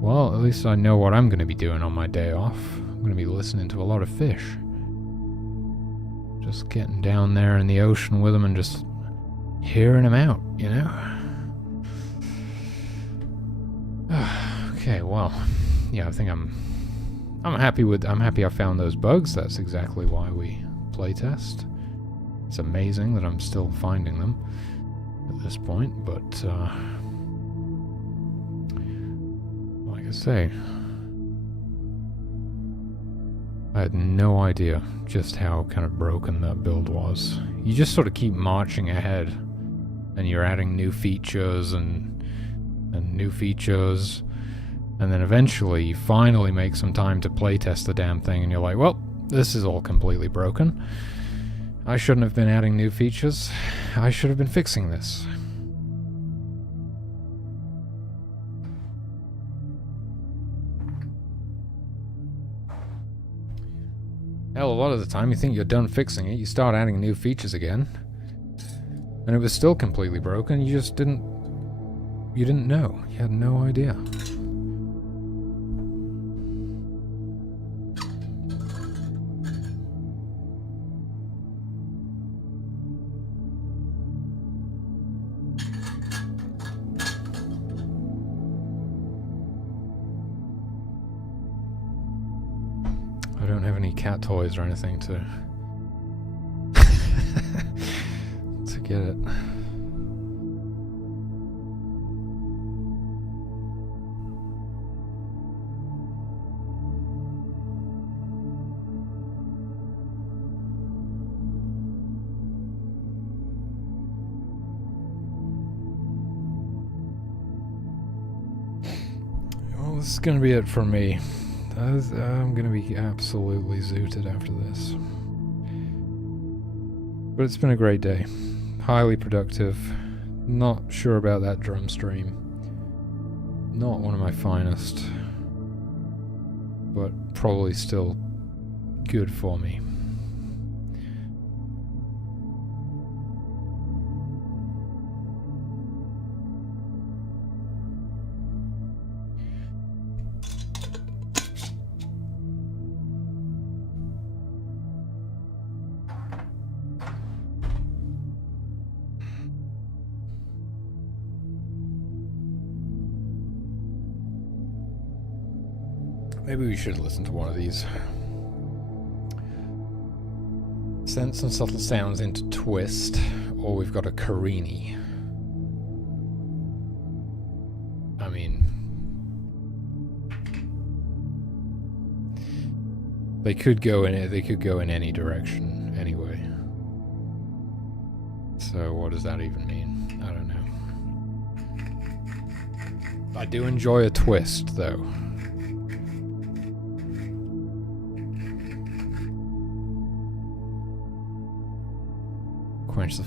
Well, at least I know what I'm going to be doing on my day off. I'm going to be listening to a lot of Fish. Just getting down there in the ocean with them and just hearing them out, you know? Okay, well, yeah, I think I'm happy I found those bugs. That's exactly why we playtest. It's amazing that I'm still finding them at this point, but I say, I had no idea just how kind of broken that build was. You just sort of keep marching ahead, and you're adding new features and new features, and then eventually you finally make some time to playtest the damn thing, and you're like, well, this is all completely broken. I shouldn't have been adding new features. I should have been fixing this. Hell, a lot of the time you think you're done fixing it, you start adding new features again, and it was still completely broken. You just didn't know. You had no idea. I don't have any cat toys or anything to to get it. Well, this is gonna be it for me. I'm gonna be absolutely zooted after this. But it's been a great day. Highly productive. Not sure about that drum stream. Not one of my finest. But probably still good for me. Maybe we should listen to one of these. Sense and subtle sounds into twist, or we've got a Carini. I mean, they could go in any direction anyway. So what does that even mean? I don't know. I do enjoy a twist, though.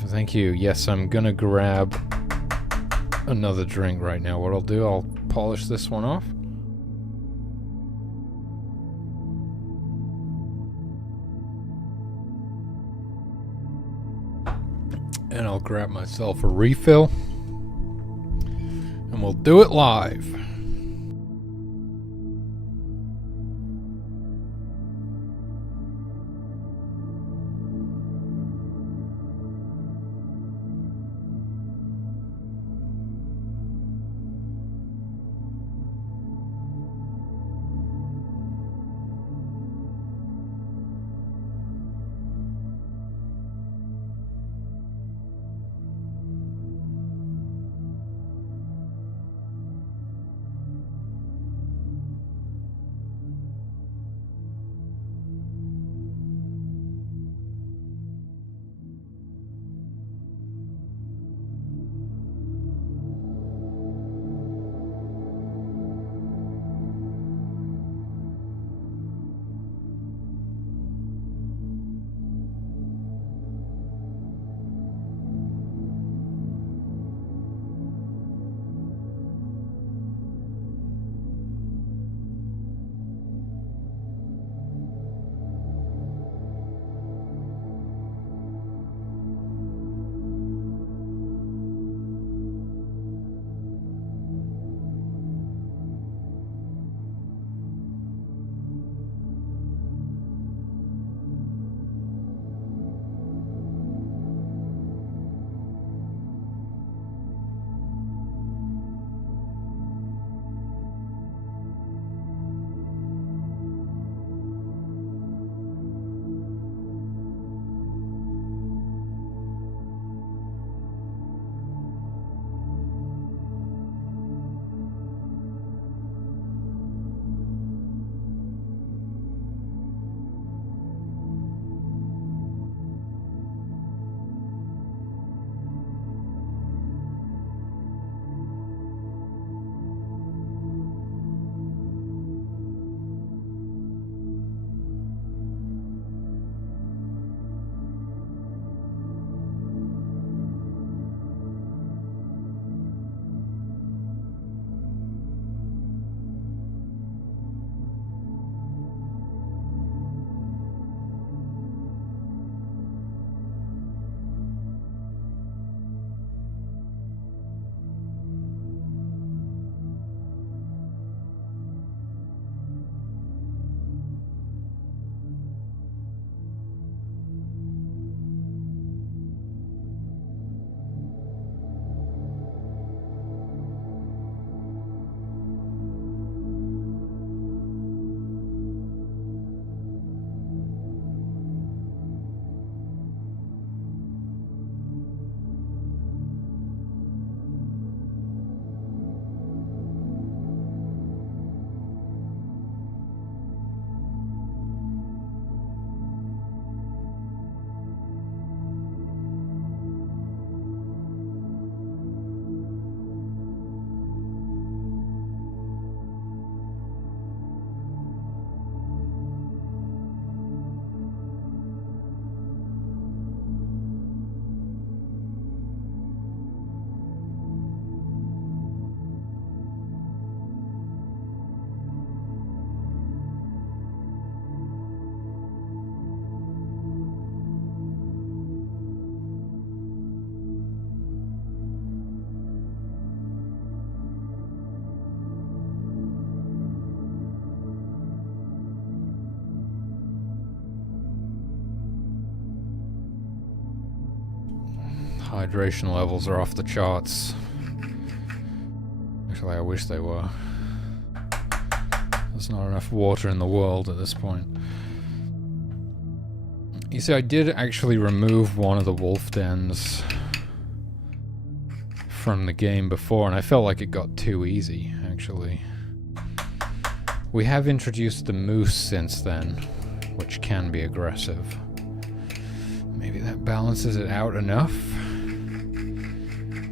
Thank you. Yes, I'm gonna grab another drink right now. What I'll do, I'll polish this one off. And I'll grab myself a refill. And we'll do it live. hydration levels are off the charts. Actually, I wish they were. There's not enough water in the world at this point. You see, I did actually remove one of the wolf dens from the game before, and I felt like it got too easy, actually. We have introduced the moose since then, which can be aggressive. Maybe that balances it out enough.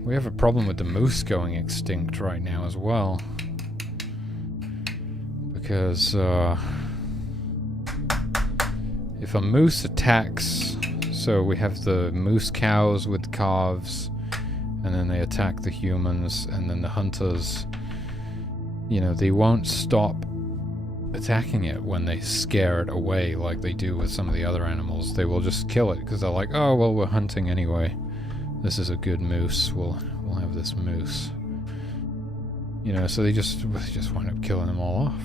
We have a problem with the moose going extinct right now as well. Because, if a moose attacks, so we have the moose cows with calves, and then they attack the humans, and then the hunters, you know, they won't stop attacking it when they scare it away like they do with some of the other animals. They will just kill it because they're like, oh, well, we're hunting anyway. This is a good moose. We'll have this moose. You know, so they just wind up killing them all off.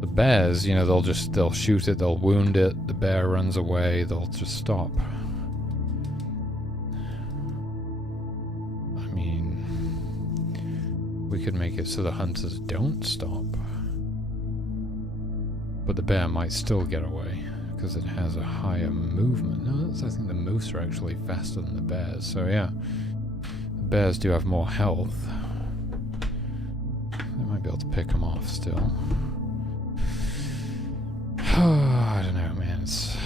The bears, you know, they'll shoot it, they'll wound it, the bear runs away, they'll just stop. I mean, we could make it so the hunters don't stop. But the bear might still get away, because it has a higher movement. No, I think the moose are actually faster than the bears, so yeah. The bears do have more health. They might be able to pick them off still. I don't know, man. It's...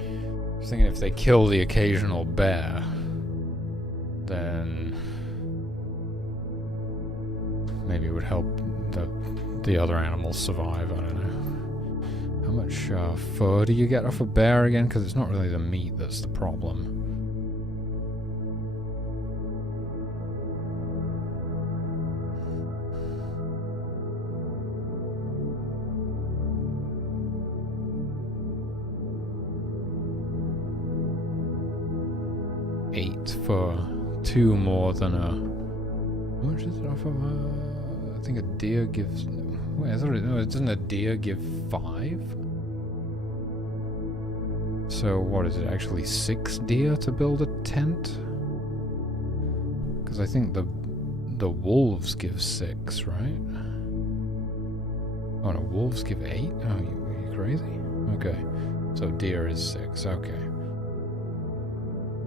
I was thinking if they kill the occasional bear, then maybe it would help the other animals survive. I don't know. How much fur do you get off a bear again? Because it's not really the meat that's the problem. For 2 more than a... How much is it off of a... I think a deer gives... Wait, I thought it... No, doesn't a deer give 5? So what is it, actually 6 deer to build a tent? Because I think the wolves give 6, right? Oh no, wolves give 8? Oh, are you crazy? Okay. So deer is 6, okay.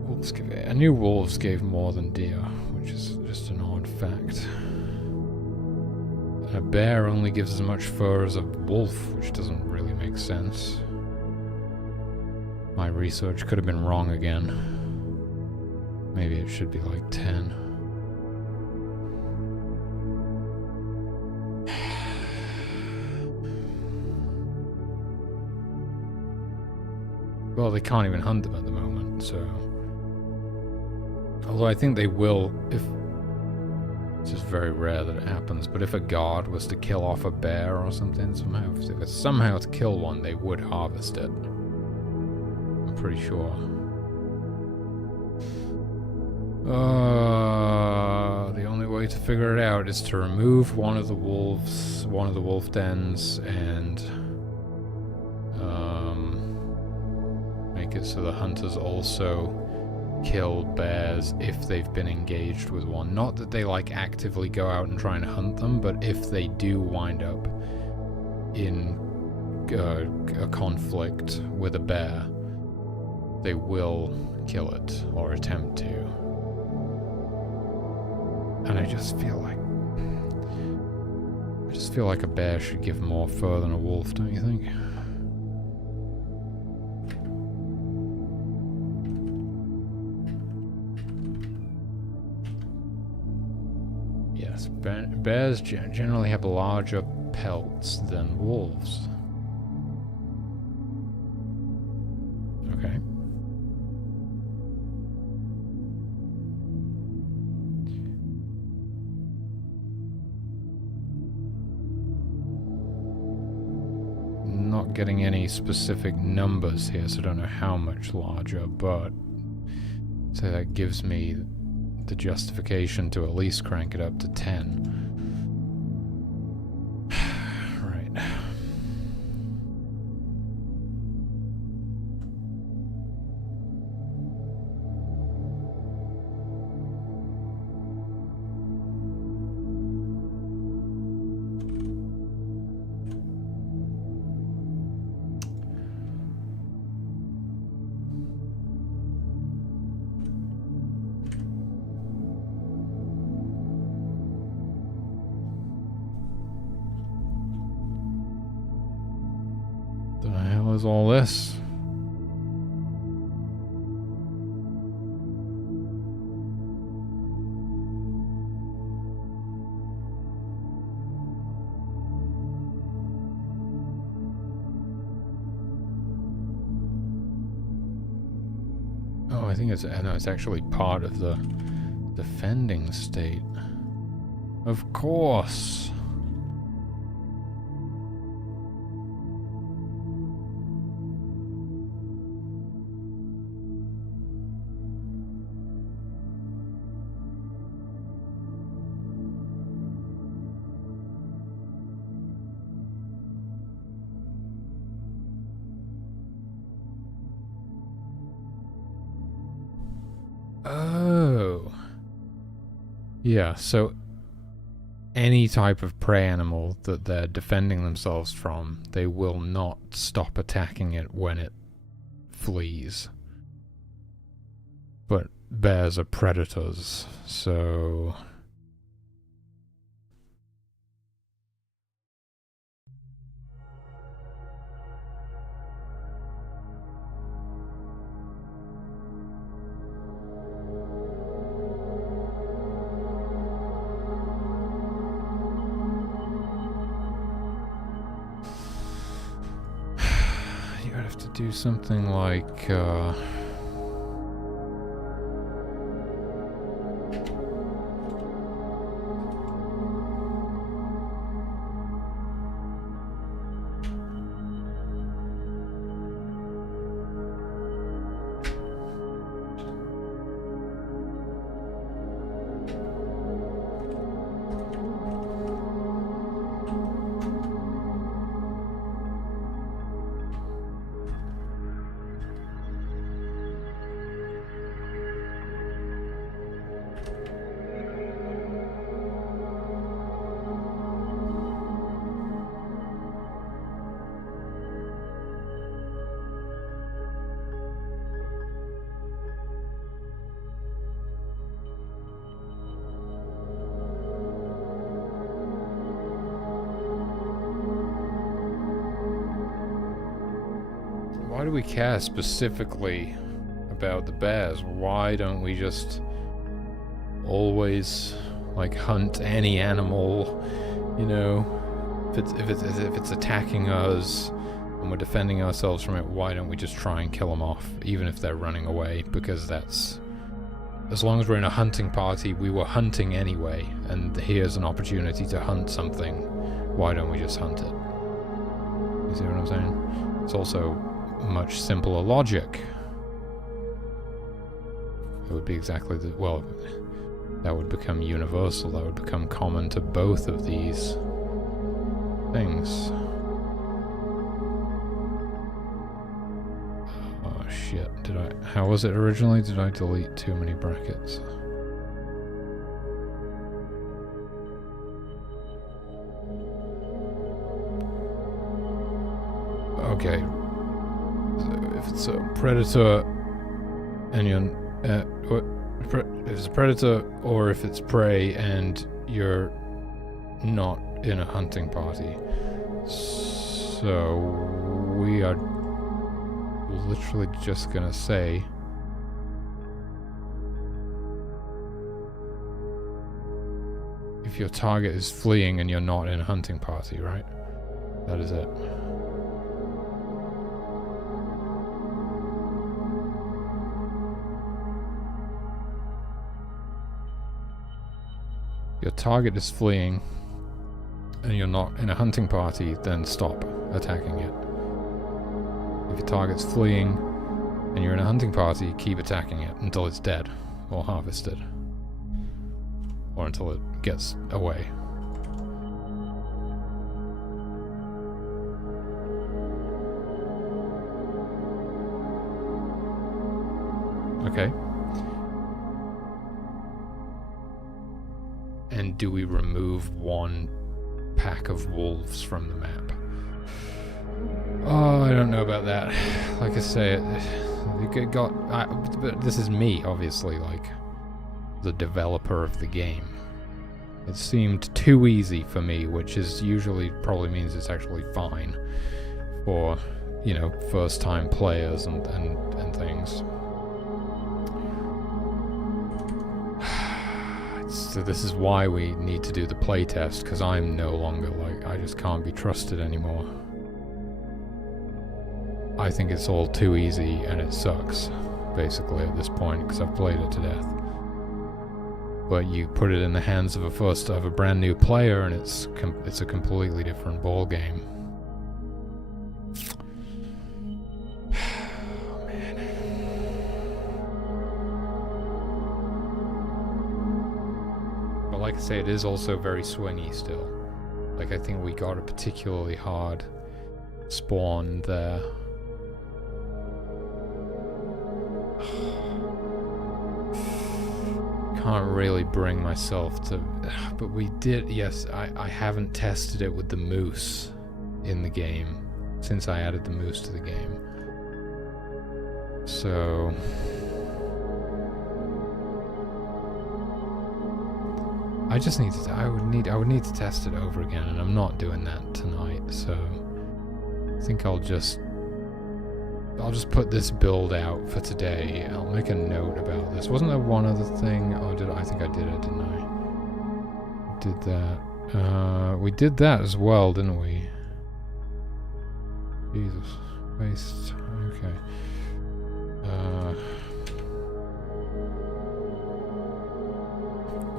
Wolves give 8. I knew wolves gave more than deer, which is just an odd fact. And a bear only gives as much fur as a wolf, which doesn't really make sense. My research could have been wrong again. Maybe it should be like 10. Well, they can't even hunt them at the moment, so... Although I think they will, if... It's just very rare that it happens, but if a guard was to kill off a bear or something, somehow, if it's somehow to kill one, they would harvest it. I'm pretty sure. The only way to figure it out is to remove one of the wolves, one of the wolf dens, and make it so the hunters also kill bears if they've been engaged with one. Not that they like actively go out and try and hunt them, but if they do wind up in a conflict with a bear, they will kill it or attempt to. And I just feel like a bear should give more fur than a wolf, don't you think? Yes, bears generally have larger pelts than wolves. Okay. not getting any specific numbers here, so I don't know how much larger, but so that gives me the justification to at least crank it up to 10. Right. The hell is all this? Oh, I think it's no, it's actually part of the defending state. Of course. Oh. Yeah, so any type of prey animal that they're defending themselves from, they will not stop attacking it when it flees. But bears are predators, so... you have to do something like, why do we care specifically about the bears? Why don't we just always, like, hunt any animal, you know? If it's attacking us and we're defending ourselves from it, why don't we just try and kill them off, even if they're running away? Because that's... as long as we're in a hunting party, we were hunting anyway, and here's an opportunity to hunt something. Why don't we just hunt it? You see what I'm saying? It's also much simpler logic. It would be exactly the... well, that would become universal. That would become common to both of these things. Oh shit, did I... how was it originally? Did I delete too many brackets? Okay. So if it's a predator and you're... if it's a predator or if it's prey and you're not in a hunting party. So we are literally just gonna say if your target is fleeing and you're not in a hunting party, right? That is it. Your target is fleeing and you're not in a hunting party, then stop attacking it. If your target's fleeing and you're in a hunting party, keep attacking it until it's dead or harvested. Or until it gets away. Okay. And do we remove one pack of wolves from the map? Oh, I don't know about that. Like I say, but this is me, obviously, like the developer of the game. It seemed too easy for me, which is usually probably means it's actually fine for, you know, first-time players and things. So this is why we need to do the playtest, because I'm no longer, like, I just can't be trusted anymore. I think it's all too easy and it sucks, basically, at this point, because I've played it to death. But you put it in the hands of a brand new player, and it's a completely different ball game. Oh, man. But like I say, it is also very swingy still. Like, I think we got a particularly hard spawn there. Can't really bring myself to, but we did, yes, I haven't tested it with the moose in the game since I added the moose to the game. So I just need to, I would need to test it over again, and I'm not doing that tonight, so I think I'll just put this build out for today. I'll make a note about this. Wasn't there one other thing? Oh, I think I did it, didn't I? Did that. We did that as well, didn't we? Jesus. Waste. Okay.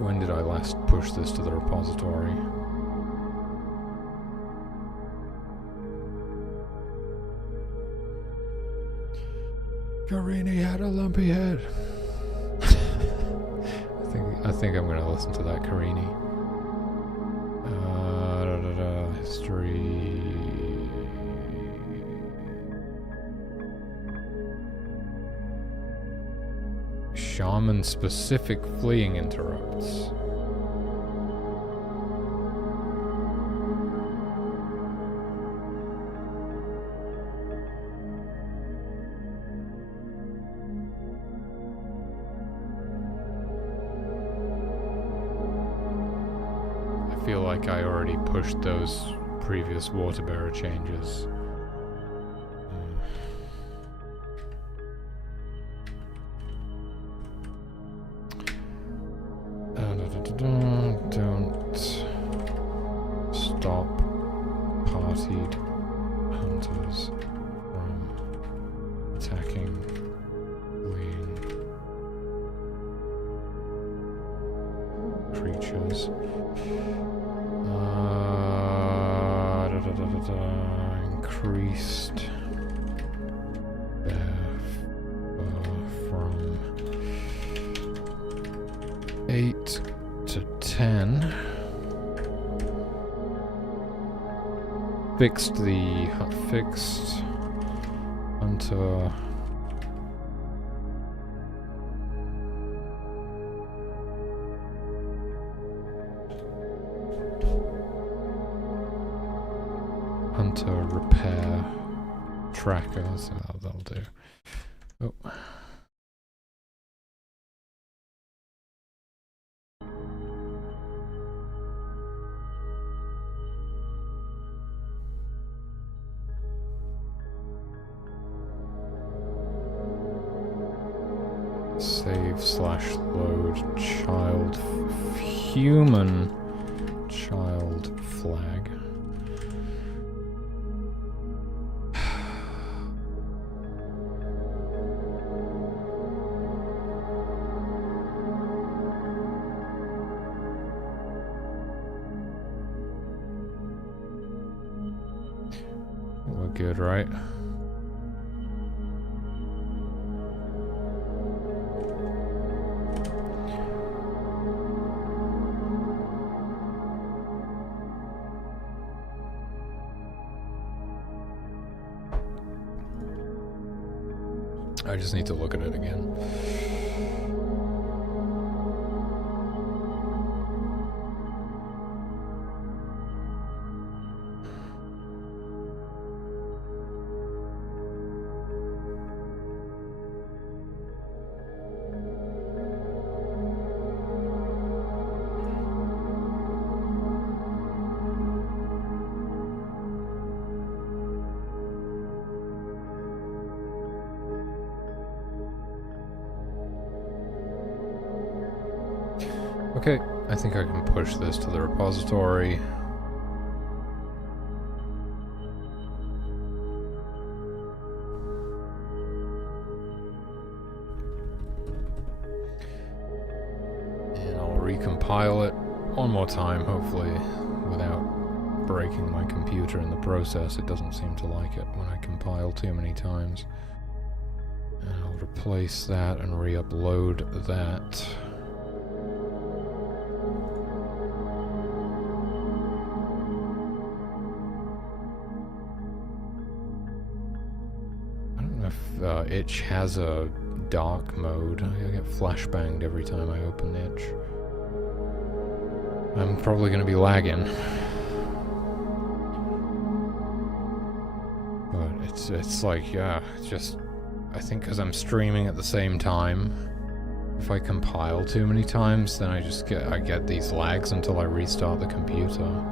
When did I last push this to the repository? Carini had a lumpy head. I think I'm gonna listen to that Carini. History. Shaman specific fleeing interrupts. I feel like I already pushed those previous water bearer changes. Don't stop partied hunters from attacking, fleeing creatures. Increased from 8 to 10. Fixed hunter. Hunter repair tracker, so that'll do. Oh. Save/load human child flag. We're good, right? I just need to look at it again. Okay, I think I can push this to the repository. And I'll recompile it one more time, hopefully, without breaking my computer in the process. It doesn't seem to like it when I compile too many times. And I'll replace that and re-upload that. Itch has a dark mode. I get flashbanged every time I open Itch. I'm probably going to be lagging. But it's like, yeah, it's just... I think because I'm streaming at the same time, if I compile too many times, then I get these lags until I restart the computer.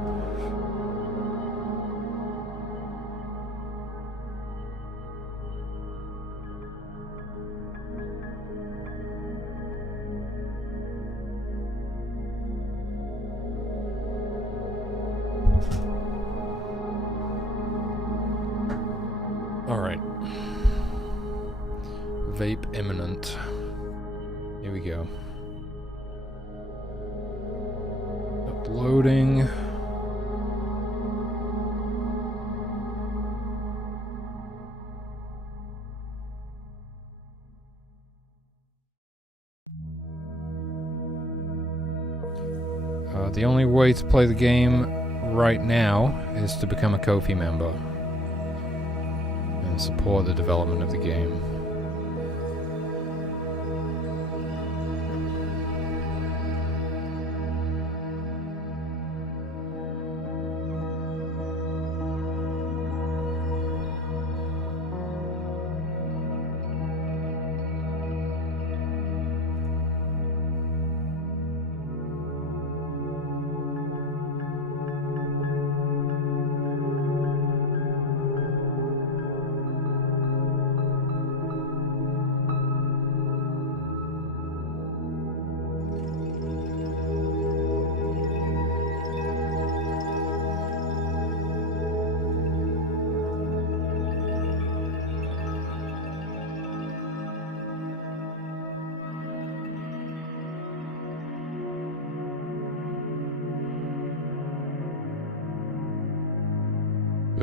Alright. Vape imminent. Here we go. Uploading. The only way to play the game right now is to become a Ko-fi member and support the development of the game.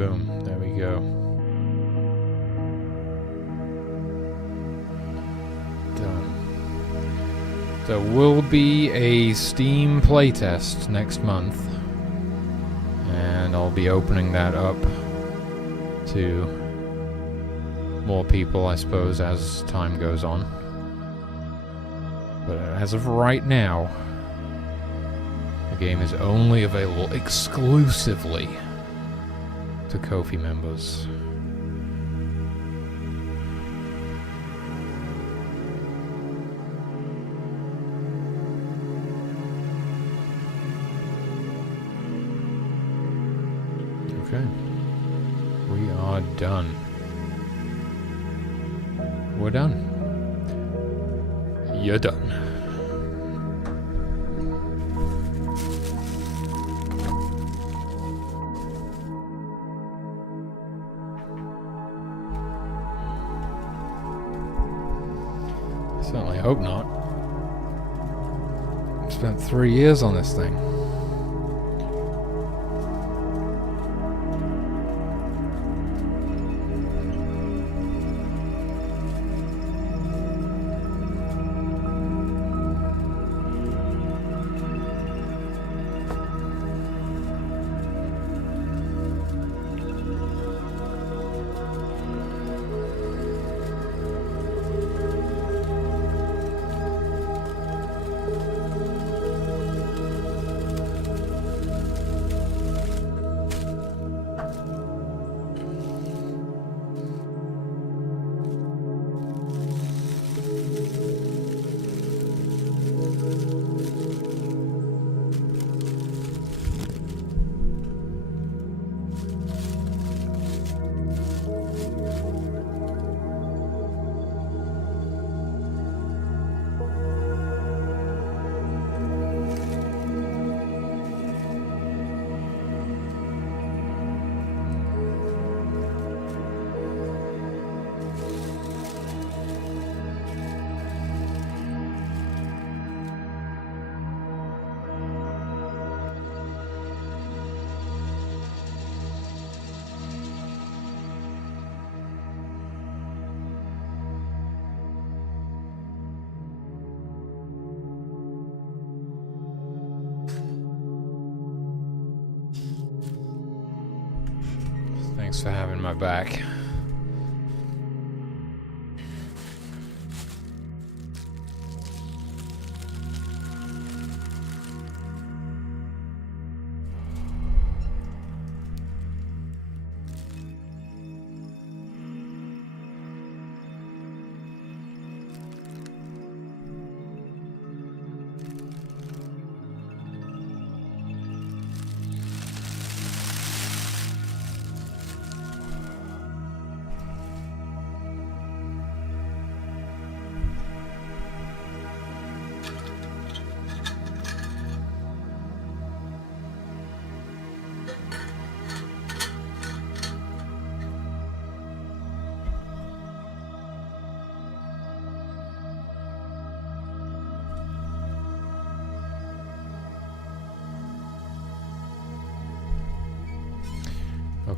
Boom, there we go. Done. There will be a Steam playtest next month, and I'll be opening that up to more people, I suppose, as time goes on. But as of right now, the game is only available exclusively to Ko-fi members. Okay. We are done. We're done. You're done. Certainly hope not. I've spent 3 years on this thing. Thanks for having my back.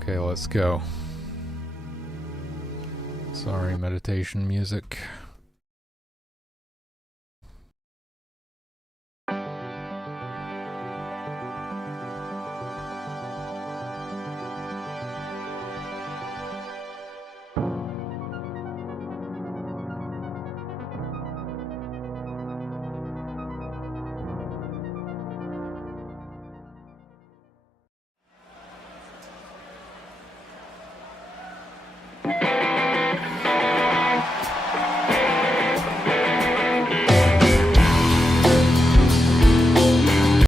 Okay, let's go. Sorry, meditation music.